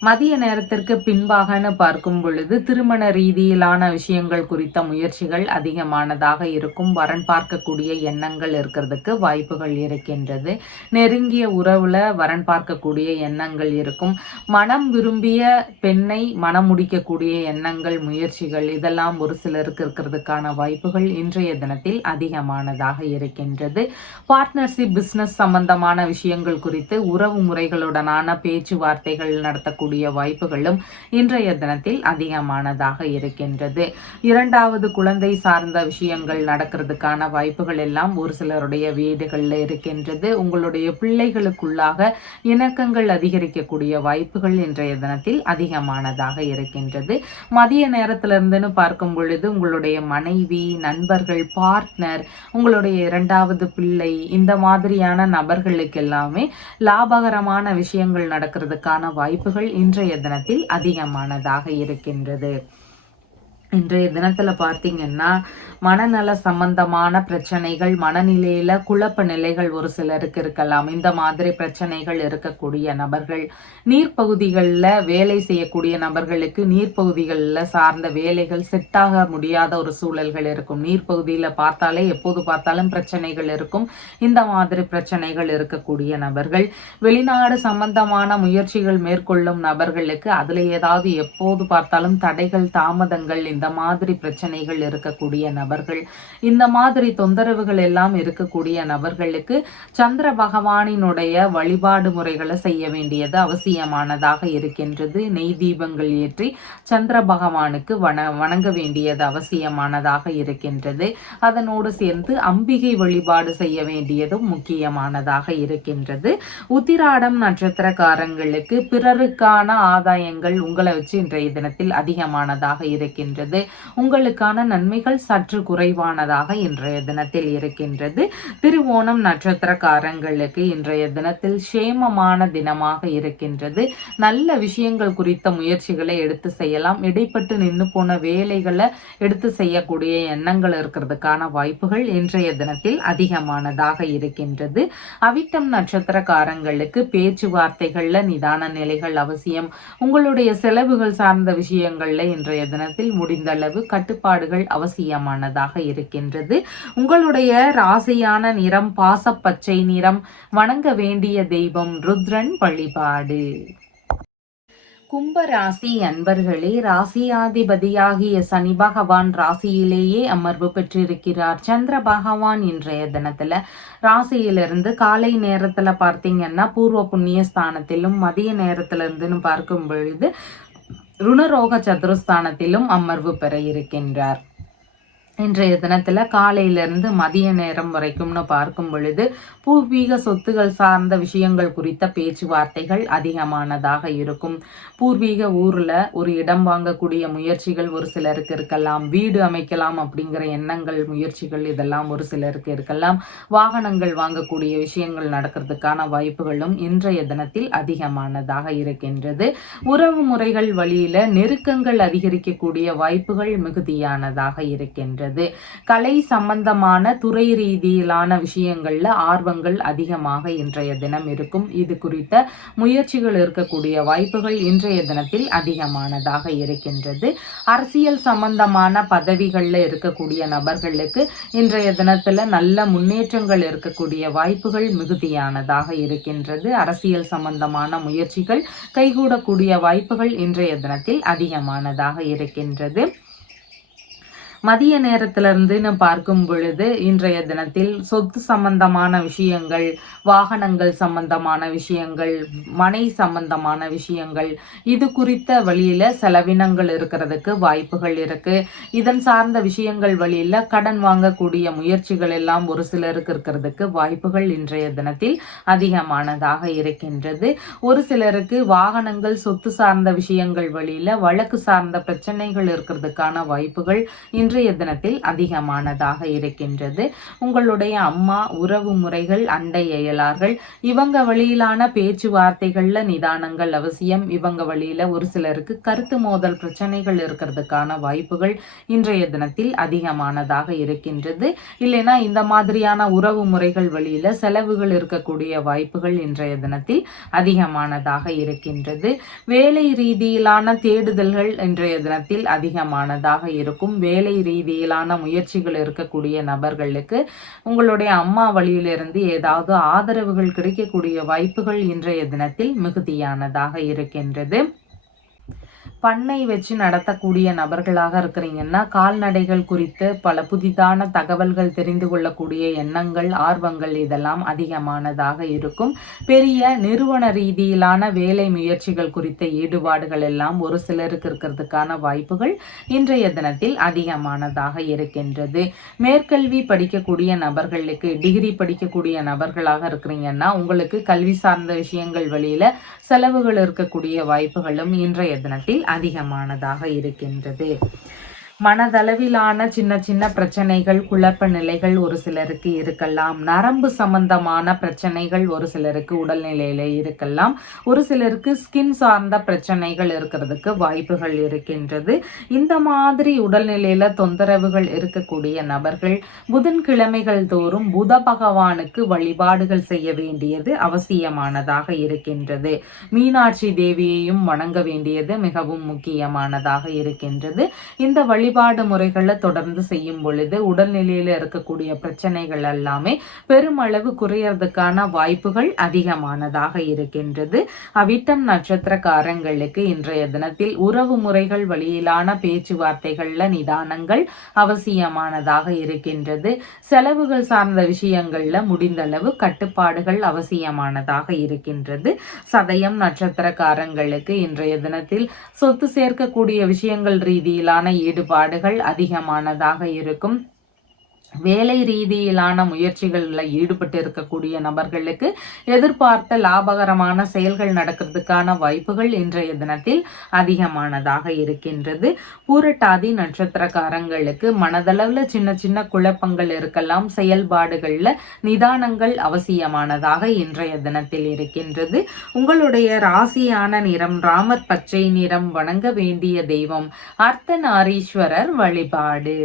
மதிய நேரத்திற்கு பின்பாகன்னு பார்க்கும் பொழுது திருமண ரீதியிலான விஷயங்கள் குறித்த முயற்சிகள் அதிகமானதாக இருக்கும். வரன் பார்க்கக்கூடிய எண்ணங்கள் இருக்கிறதுக்கு வாய்ப்புகள் இருக்கின்றது. நெருங்கிய உறவுல வரன் பார்க்கக்கூடிய எண்ணங்கள் இருக்கும். மனம் விரும்பிய பெண்ணை மனம் முடிக்கக்கூடிய எண்ணங்கள், முயற்சிகள் இதெல்லாம் ஒரு சிலருக்கு இருக்கிறதுக்கான வாய்ப்புகள் இன்றைய தினத்தில் அதிகமானதாக இருக்கின்றது. பார்ட்னர்ஷிப், பிசினஸ் சம்பந்தமான விஷயங்கள் குறித்து உறவு முறைகளுடனான பேச்சுவார்த்தைகள் நடத்தக்கூடிய வாய்ப்புகளும் இன்றைய தினத்தில் அதிகமானதாக இருக்கின்றது. இரண்டாவது குழந்தை சார்ந்த விஷயங்கள் நடக்கிறதுக்கான வாய்ப்புகள் எல்லாம் ஒரு சிலருடைய வீடுகளில் இருக்கின்றது. உங்களுடைய பிள்ளைகளுக்குள்ளாக இணக்கங்கள் அதிகரிக்கக்கூடிய வாய்ப்புகள் இன்றைய தினத்தில் அதிகமானதாக இருக்கின்றது. மதிய நேரத்திலிருந்துன்னு பார்க்கும் பொழுது உங்களுடைய மனைவி, நண்பர்கள், பார்ட்னர், உங்களுடைய இரண்டாவது பிள்ளை இந்த மாதிரியான நபர்களுக்கு எல்லாமே லாபகரமான விஷயங்கள் நடக்கிறதுக்கான வாய்ப்புகள் இன்றைய தினத்தில் அதிகமானதாக இருக்கின்றது. இன்றைய தினத்தில் பார்த்தீங்கன்னா மனநல சம்பந்தமான பிரச்சனைகள், மனநிலையில் குழப்ப நிலைகள் ஒரு சிலருக்கு இருக்கலாம். இந்த மாதிரி பிரச்சனைகள் இருக்கக்கூடிய நபர்கள், நீர்ப்பகுதிகளில் வேலை செய்யக்கூடிய நபர்களுக்கு நீர்ப்பகுதிகளில் சார்ந்த வேலைகள் செட் ஆக முடியாத ஒரு சூழல்கள் இருக்கும். நீர்ப்பகுதியில் பார்த்தாலே எப்போது பார்த்தாலும் பிரச்சனைகள் இருக்கும். இந்த மாதிரி பிரச்சனைகள் இருக்கக்கூடிய நபர்கள், வெளிநாடு சம்பந்தமான முயற்சிகள் மேற்கொள்ளும் நபர்களுக்கு அதில் ஏதாவது எப்போது பார்த்தாலும் தடைகள், தாமதங்கள், இந்த மாதிரி பிரச்சனைகள் இருக்கக்கூடிய நபர்கள், இந்த மாதிரி தொந்தரவுகள் எல்லாம் இருக்கக்கூடிய நபர்களுக்கு சந்திர பகவானினுடைய வழிபாடு முறைகளை செய்ய வேண்டியது அவசியமானதாக இருக்கின்றது. நெய் தீபங்கள் ஏற்றி சந்திர பகவானுக்கு வணங்க வேண்டியது அவசியமானதாக இருக்கின்றது. அதனோடு சேர்ந்து அம்பிகை வழிபாடு செய்ய வேண்டியதும் முக்கியமானதாக இருக்கின்றது. உத்திராடம் நட்சத்திரக்காரங்களுக்கு பிறருக்கான ஆதாயங்கள் உங்களை வச்சு இன்றைய தினத்தில் அதிகமானதாக இருக்கின்றது. உங்களுக்கான நன்மைகள் சற்று குறைவானதாக இன்றைய தினத்தில் இருக்கின்றது. திருவோணம் நட்சத்திரக்காரங்களுக்கு இன்றைய தினத்தில் சேமமான தினமாக இருக்கின்றது. நல்ல விஷயங்கள் குறித்த முயற்சிகளை எடுத்து செய்யலாம். இடைப்பட்டு நின்று போன வேலைகளை எடுத்து செய்யக்கூடிய எண்ணங்கள் இருக்கிறதுக்கான வாய்ப்புகள் இன்றைய தினத்தில் அதிகமானதாக இருக்கின்றது. அவிட்டம் நட்சத்திரக்காரங்களுக்கு பேச்சுவார்த்தைகள்ல நிதான நிலைகள் அவசியம். உங்களுடைய செலவுகள் சார்ந்த விஷயங்கள்ல இன்றைய தினத்தில் முடிந்தளவு கட்டுப்பாடுகள் அவசியமானதாக இருக்கின்றது. உங்களுடைய ராசியான நிறம் பாசப்பச்சை நிறம். வணங்க வேண்டிய தெய்வம் ருத்ரன் வழிபாடு. கும்பராசி அன்பர்களே, ராசியாதிபதியாகிய சனி பகவான் ராசியிலேயே அமர்வு பெற்றிருக்கிறார். சந்திர பகவான் இன்றைய தினத்துல ராசியிலிருந்து காலை நேரத்துல பார்த்தீங்கன்னா பூர்வ புண்ணிய ஸ்தானத்திலும், மதிய நேரத்துல இருந்துன்னு பார்க்கும் பொழுது ருணரோக சதுரஸ்தானத்திலும் அமர்வு பெற இருக்கின்றார். இன்றைய தினத்துல காலையிலிருந்து மதிய நேரம் வரைக்கும்னு பார்க்கும் பொழுது பூர்வீக சொத்துகள் சார்ந்த விஷயங்கள் குறித்த பேச்சுவார்த்தைகள் அதிகமானதாக இருக்கும். பூர்வீக ஊர்ல ஒரு இடம் வாங்கக்கூடிய முயற்சிகள் ஒரு சிலருக்கு இருக்கலாம். வீடு அமைக்கலாம் அப்படிங்கிற எண்ணங்கள், முயற்சிகள் இதெல்லாம் ஒரு சிலருக்கு இருக்கலாம். வாகனங்கள் வாங்கக்கூடிய விஷயங்கள் நடக்கிறதுக்கான வாய்ப்புகளும் இன்றைய தினத்தில் அதிகமானதாக இருக்கின்றது. உறவு முறைகள் வழியில நெருக்கங்கள் அதிகரிக்கக்கூடிய வாய்ப்புகள் மிகுதியானதாக இருக்கின்றது. கலை சம்பந்தமான துறை ரீதியிலான விஷயங்கள்ல ஆர்வங்கள் அதிகமாக இன்றைய தினம் இருக்கும். இது குறித்த முயற்சிகள் இருக்கக்கூடிய வாய்ப்புகள் இன்றைய தினத்தில் அதிகமானதாக இருக்கின்றது. அரசியல் சம்பந்தமான பதவிகள்ல இருக்கக்கூடிய நபர்களுக்கு இன்றைய தினத்துல நல்ல முன்னேற்றங்கள் இருக்கக்கூடிய வாய்ப்புகள் மிகுதியானதாக இருக்கின்றது. அரசியல் சம்பந்தமான முயற்சிகள் கைகூடக்கூடிய வாய்ப்புகள் இன்றைய தினத்தில் அதிகமானதாக இருக்கின்றது. மதிய நேரத்திலிருந்து பார்க்கும் பொழுது இன்றைய தினத்தில் சொத்து சம்பந்தமான விஷயங்கள், வாகனங்கள் சம்பந்தமான விஷயங்கள், மனை சம்பந்தமான விஷயங்கள் இது குறித்த வழியில செலவினங்கள் இருக்கிறதுக்கு வாய்ப்புகள் இருக்கு. இதன் சார்ந்த விஷயங்கள் வழியில கடன் வாங்கக்கூடிய முயற்சிகள் எல்லாம் ஒரு சிலருக்கு இருக்கிறதுக்கு வாய்ப்புகள் இன்றைய தினத்தில் அதிகமானதாக இருக்கின்றது. ஒரு சிலருக்கு வாகனங்கள், சொத்து சார்ந்த விஷயங்கள் வழியில வழக்கு சார்ந்த பிரச்சனைகள் இருக்கிறதுக்கான வாய்ப்புகள் இன்றைய தினத்தில் அதிகமானதாக இருக்கின்றது. உங்களுடைய அம்மா, உறவு முறைகள், அண்டை அயலார்கள் இவங்க வழியிலான பேச்சுவார்த்தைகள்ல நிதானங்கள் அவசியம். இவங்க வழியில ஒரு சிலருக்கு கருத்து மோதல் பிரச்சனைகள் இருக்கிறதுக்கான வாய்ப்புகள் இன்றைய தினத்தில் அதிகமானதாக இருக்கின்றது. இல்லைன்னா இந்த மாதிரியான உறவு முறைகள் வழியில செலவுகள் இருக்கக்கூடிய வாய்ப்புகள் இன்றைய தினத்தில் அதிகமானதாக இருக்கின்றது. வேலை ரீதியிலான தேடுதல்கள் இன்றைய தினத்தில் அதிகமானதாக இருக்கும். வேலை ரீதியிலான முயற்சிகள் இருக்கக்கூடிய நபர்களுக்கு உங்களுடைய அம்மா வழியிலிருந்து ஏதாவது ஆதரவுகள் கிடைக்கக்கூடிய வாய்ப்புகள் இன்றைய தினத்தில் மிகுதியானதாக இருக்கின்றது. பண்ணை வச்சு நடத்தக்கூடிய நபர்களாக இருக்கிறீங்கன்னா கால்நடைகள் குறித்து பல புதிதான தகவல்கள் தெரிந்து கொள்ளக்கூடிய எண்ணங்கள், ஆர்வங்கள் இதெல்லாம் அதிகமானதாக இருக்கும். பெரிய நிறுவன ரீதியிலான வேலை முயற்சிகள் குறித்த ஈடுபாடுகள் எல்லாம் ஒரு சிலருக்கு இருக்கிறதுக்கான வாய்ப்புகள் இன்றைய தினத்தில் அதிகமானதாக இருக்கின்றது. மேற்கல்வி படிக்கக்கூடிய நபர்களுக்கு, டிகிரி படிக்கக்கூடிய நபர்களாக இருக்கிறீங்கன்னா உங்களுக்கு கல்வி சார்ந்த விஷயங்கள் வழியில செலவுகள் இருக்கக்கூடிய வாய்ப்புகளும் இன்றைய தினத்தில் அதிகமானதாக இருக்கின்றது. மனதளவிலான சின்ன சின்ன பிரச்சனைகள், குழப்ப நிலைகள் ஒரு சிலருக்கு இருக்கலாம். நரம்பு சம்பந்தமான பிரச்சனைகள் ஒரு சிலருக்கு உடல்நிலையில இருக்கலாம். ஒரு சிலருக்கு ஸ்கின் சார்ந்த பிரச்சனைகள் இருக்கிறதுக்கு வாய்ப்புகள் இருக்கின்றது. இந்த மாதிரி உடல்நிலையில தொந்தரவுகள் இருக்கக்கூடிய நபர்கள் புதன்கிழமைகள் தோறும் புத பகவானுக்கு வழிபாடுகள் செய்ய வேண்டியது அவசியமானதாக இருக்கின்றது. மீனாட்சி தேவியையும் வணங்க வேண்டியது மிகவும் முக்கியமானதாக இருக்கின்றது. இந்த வழிபாடு முறைகளை தொடர்ந்து செய்யும் பொழுது உடல்நிலையில இருக்கக்கூடிய பிரச்சனைகள் எல்லாமே பெருமளவு குறையறதுக்கான வாய்ப்புகள் அதிகமானதாக இருக்கின்றது. அவிட்டம் நட்சத்திரக்காரங்களுக்கு இன்றைய தினத்தில் உறவு முறைகள் வழியிலான பேச்சுவார்த்தைகள்ல நிதானங்கள் அவசியமானதாக இருக்கின்றது. செலவுகள் சார்ந்த விஷயங்கள்ல முடிந்தளவு கட்டுப்பாடுகள் அவசியமானதாக இருக்கின்றது. சதயம் நட்சத்திரக்காரங்களுக்கு இன்றைய தினத்தில் சொத்து சேர்க்கக்கூடிய விஷயங்கள் ரீதியிலான ஈடுபாடுகள் அதிகமானதாக இருக்கும். வேலை ரீதியிலான முயற்சிகளில் ஈடுபட்டு இருக்கக்கூடிய நபர்களுக்கு எதிர்பார்த்த லாபகரமான செயல்கள் நடக்கிறதுக்கான வாய்ப்புகள் இன்றைய தினத்தில் அதிகமானதாக இருக்கின்றது. பூரட்டாதி நட்சத்திரக்காரங்களுக்கு மனதளவில் சின்ன சின்ன குழப்பங்கள் இருக்கலாம். செயல்பாடுகளில் நிதானங்கள் அவசியமானதாக இன்றைய தினத்தில் இருக்கின்றது. உங்களுடைய ராசியான நிறம் ராமர் பச்சை நிறம். வணங்க வேண்டிய தெய்வம் அர்த்தநாரீஸ்வரர் வழிபாடு.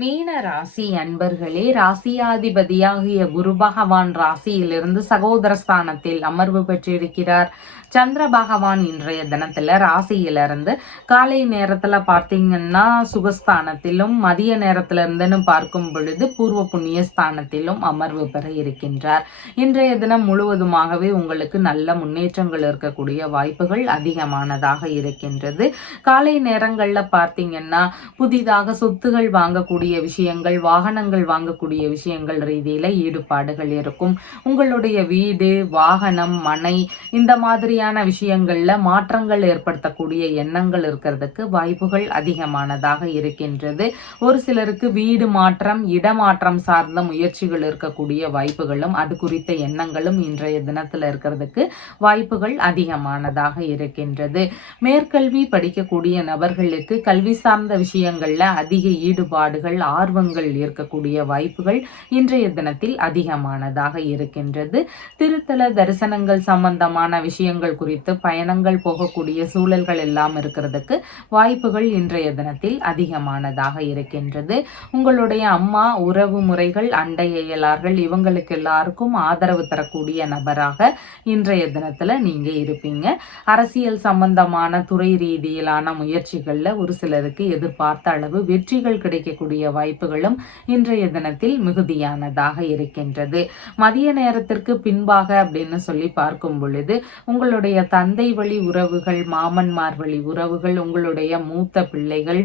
மீன ராசி அன்பர்களே, ராசியாதிபதியாகிய குரு பகவான் ராசியிலிருந்து சகோதர ஸ்தானத்தில் அமர்வு பெற்றிருக்கிறார். சந்திர பகவான் இன்றைய தினத்துல ராசியிலிருந்து காலை நேரத்துல பார்த்தீங்கன்னா சுகஸ்தானத்திலும், மதிய நேரத்துல இருந்துன்னு பார்க்கும் பொழுது பூர்வ புண்ணிய ஸ்தானத்திலும் அமர்வு பெற இருக்கின்றார். இன்றைய தினம் முழுவதுமாகவே உங்களுக்கு நல்ல முன்னேற்றங்கள் இருக்கக்கூடிய வாய்ப்புகள் அதிகமானதாக இருக்கின்றது. காலை நேரங்கள்ல பார்த்தீங்கன்னா புதிதாக சொத்துகள் வாங்கக்கூடிய விஷயங்கள், வாகனங்கள் வாங்கக்கூடிய விஷயங்கள் ரீதியில ஈடுபாடுகள் இருக்கும். உங்களுடைய வீடு, வாகனம், மனை இந்த மாதிரியான விஷயங்கள்ல மாற்றங்கள் ஏற்படுத்தக்கூடிய எண்ணங்கள் இருக்கிறதுக்கு வாய்ப்புகள் அதிகமானதாக இருக்கின்றது. ஒரு சிலருக்கு வீடு மாற்றம், இடமாற்றம் சார்ந்த முயற்சிகள் இருக்கக்கூடிய வாய்ப்புகளும் அது குறித்த எண்ணங்களும் இன்றைய தினத்துல இருக்கிறதுக்கு வாய்ப்புகள் அதிகமானதாக இருக்கின்றது. மேற்கல்வி படிக்கக்கூடிய நபர்களுக்கு கல்வி சார்ந்த விஷயங்கள்ல அதிக ஈடுபாடுகள், ஆர்வங்கள் இருக்கக்கூடிய வாய்ப்புகள் இன்றைய தினத்தில் அதிகமானதாக இருக்கின்றது. திருத்தல தரிசனங்கள் சம்பந்தமான விஷயங்கள் குறித்து பயணங்கள் போகக்கூடிய சூழல்கள் எல்லாம் இருக்கிறதுக்கு வாய்ப்புகள் இன்றைய தினத்தில் அதிகமானதாக இருக்கின்றது. உங்களுடைய அம்மா, உறவு முறைகள், அண்டை அயலார்கள் இவங்களுக்கு எல்லாருக்கும் ஆதரவு தரக்கூடிய நபராக இன்றைய தினத்துல நீங்க இருப்பீங்க. அரசியல் சம்பந்தமான துறை ரீதியிலான முயற்சிகள்ல ஒரு சிலருக்கு எதிர்பார்த்த அளவு வெற்றிகள் கிடைக்கக்கூடிய வாய்ப்புகளும் இன்றைய தினத்தில் மிகுதியானதாக இருக்கின்றது. மதிய நேரத்திற்கு பின்பாக அப்படின்னு சொல்லி பார்க்கும் பொழுது உங்களுடைய தந்தை வழி உறவுகள், மாமன்மார் வழி உறவுகள், உங்களுடைய மூத்த பிள்ளைகள்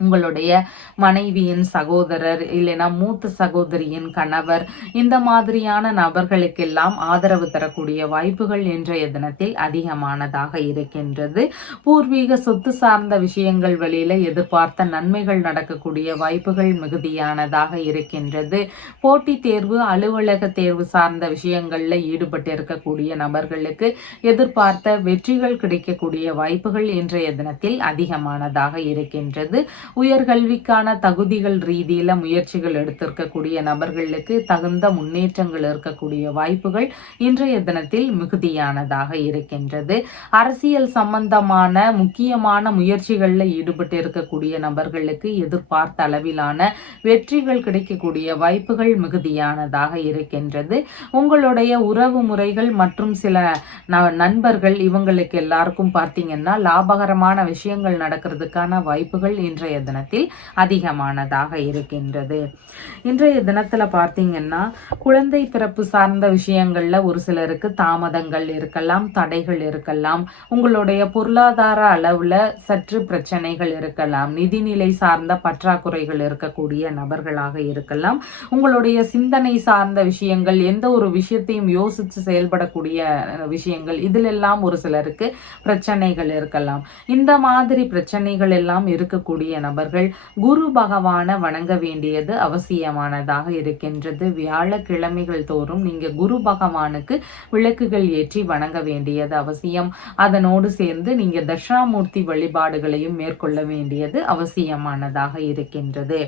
உங்களுடைய மனைவியின் சகோதரர் இல்லைனா மூத்த சகோதரியின் கணவர், இந்த மாதிரியான நபர்களுக்கெல்லாம் ஆதரவு தரக்கூடிய வாய்ப்புகள் இன்றைய தினத்தில் அதிகமானதாக இருக்கின்றது. பூர்வீக சொத்து சார்ந்த விஷயங்கள் வழியில எதிர்பார்த்த நன்மைகள் நடக்கக்கூடிய வாய்ப்புகள் மிகுதியானதாக இருக்கின்றது. போட்டித் தேர்வு, அலுவலக தேர்வு சார்ந்த விஷயங்கள்ல ஈடுபட்டு இருக்கக்கூடிய நபர்களுக்கு எதிர்பார்த்த வெற்றிகள் கிடைக்கக்கூடிய வாய்ப்புகள் இன்றைய தினத்தில் அதிகமானதாக இருக்கின்றது. உயர்கல்விக்கான தகுதிகள் ரீதியில முயற்சிகள் எடுத்திருக்கக்கூடிய நபர்களுக்கு தகுந்த முன்னேற்றங்கள் இருக்கக்கூடிய வாய்ப்புகள் இன்றைய தினத்தில் மிகுதியானதாக இருக்கின்றது. அரசியல் சம்பந்தமான முக்கியமான முயற்சிகளில் ஈடுபட்டு இருக்கக்கூடிய நபர்களுக்கு எதிர்பார்த்த அளவிலான வெற்றிகள் கிடைக்கக்கூடிய வாய்ப்புகள் மிகுதியானதாக இருக்கின்றது. உங்களுடைய உறவு முறைகள் மற்றும் சில நண்பர்கள் இவங்களுக்கு எல்லாருக்கும் பார்த்தீங்கன்னா லாபகரமான விஷயங்கள் நடக்கிறதுக்கான வாய்ப்புகள் இன்றைய தினத்தில் அதிகமானதாக இருக்கின்றது. இன்றைய தினத்துல பார்த்தீங்கன்னா குழந்தை பிறப்பு சார்ந்த விஷயங்கள்ல ஒரு சிலருக்கு தாமதங்கள் இருக்கலாம், தடைகள் இருக்கலாம், உங்களுடைய பொருளாதார அளவுல சற்று பிரச்சனைகள் இருக்கலாம், நிதிநிலை சார்ந்த பற்றாக்குறைகள் இருக்கக்கூடிய நபர்களாக இருக்கலாம், உங்களுடைய சிந்தனை சார்ந்த விஷயங்கள், எந்த ஒரு விஷயத்தையும் யோசித்து செயல்படக்கூடிய விஷயங்கள், இதிலெல்லாம் ஒரு சிலருக்கு பிரச்சனைகள் இருக்கலாம். இந்த மாதிரி பிரச்சனைகள் எல்லாம் இருக்கக்கூடிய நபர்கள் குரு பகவானை வணங்க வேண்டியது அவசியமானதாக இருக்கின்றது. வியாழக்கிழமைகள் தோறும் நீங்க குரு பகவானுக்கு விளக்குகள் ஏற்றி வணங்க வேண்டியது அவசியம். அதனோடு சேர்ந்து நீங்க தட்சிணாமூர்த்தி வழிபாடுகளையும் மேற்கொள்ள வேண்டியது அவசியமானதாக இருக்கின்றது.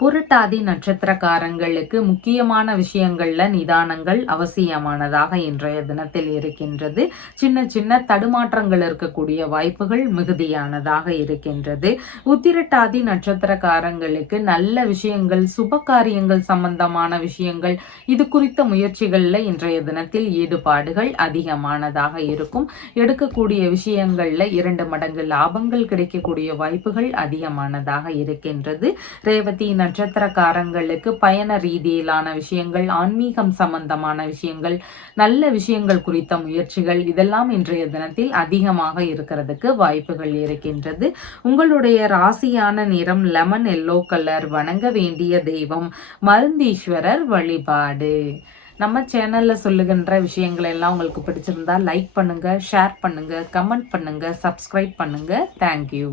புரட்டாதி நட்சத்திரக்காரங்களுக்கு முக்கியமான விஷயங்கள்ல நிதானங்கள் அவசியமானதாக இன்றைய தினத்தில் இருக்கின்றது. சின்ன சின்ன தடுமாற்றங்கள் இருக்கக்கூடிய வாய்ப்புகள் மிகுதியானதாக இருக்கின்றது. உத்திரட்டாதி நட்சத்திரக்காரங்களுக்கு நல்ல விஷயங்கள், சுப காரியங்கள் சம்பந்தமான விஷயங்கள், இது குறித்த முயற்சிகள்ல இன்றைய தினத்தில் ஈடுபாடுகள் அதிகமானதாக இருக்கும். எடுக்கக்கூடிய விஷயங்கள்ல 2 மடங்கு லாபங்கள் கிடைக்கக்கூடிய வாய்ப்புகள் அதிகமானதாக இருக்கின்றது. ரேவதி நட்சத்திரக்காரங்களுக்கு பயண ரீதியிலான விஷயங்கள், ஆன்மீகம் சம்பந்தமான விஷயங்கள், நல்ல விஷயங்கள் குறித்த முயற்சிகள், இதெல்லாம் இன்றைய தினத்தில் அதிகமாக இருக்கிறதுக்கு வாய்ப்புகள் இருக்கின்றது. உங்களுடைய ராசியான நிறம் லெமன் எல்லோ கலர். வணங்க வேண்டிய தெய்வம் மருந்தீஸ்வரர் வழிபாடு. நம்ம சேனல்ல சொல்லுகின்ற விஷயங்கள் எல்லாம் உங்களுக்கு பிடிச்சிருந்தா லைக் பண்ணுங்க, ஷேர் பண்ணுங்க, கமெண்ட் பண்ணுங்க, சப்ஸ்கிரைப் பண்ணுங்க. தேங்க்யூ.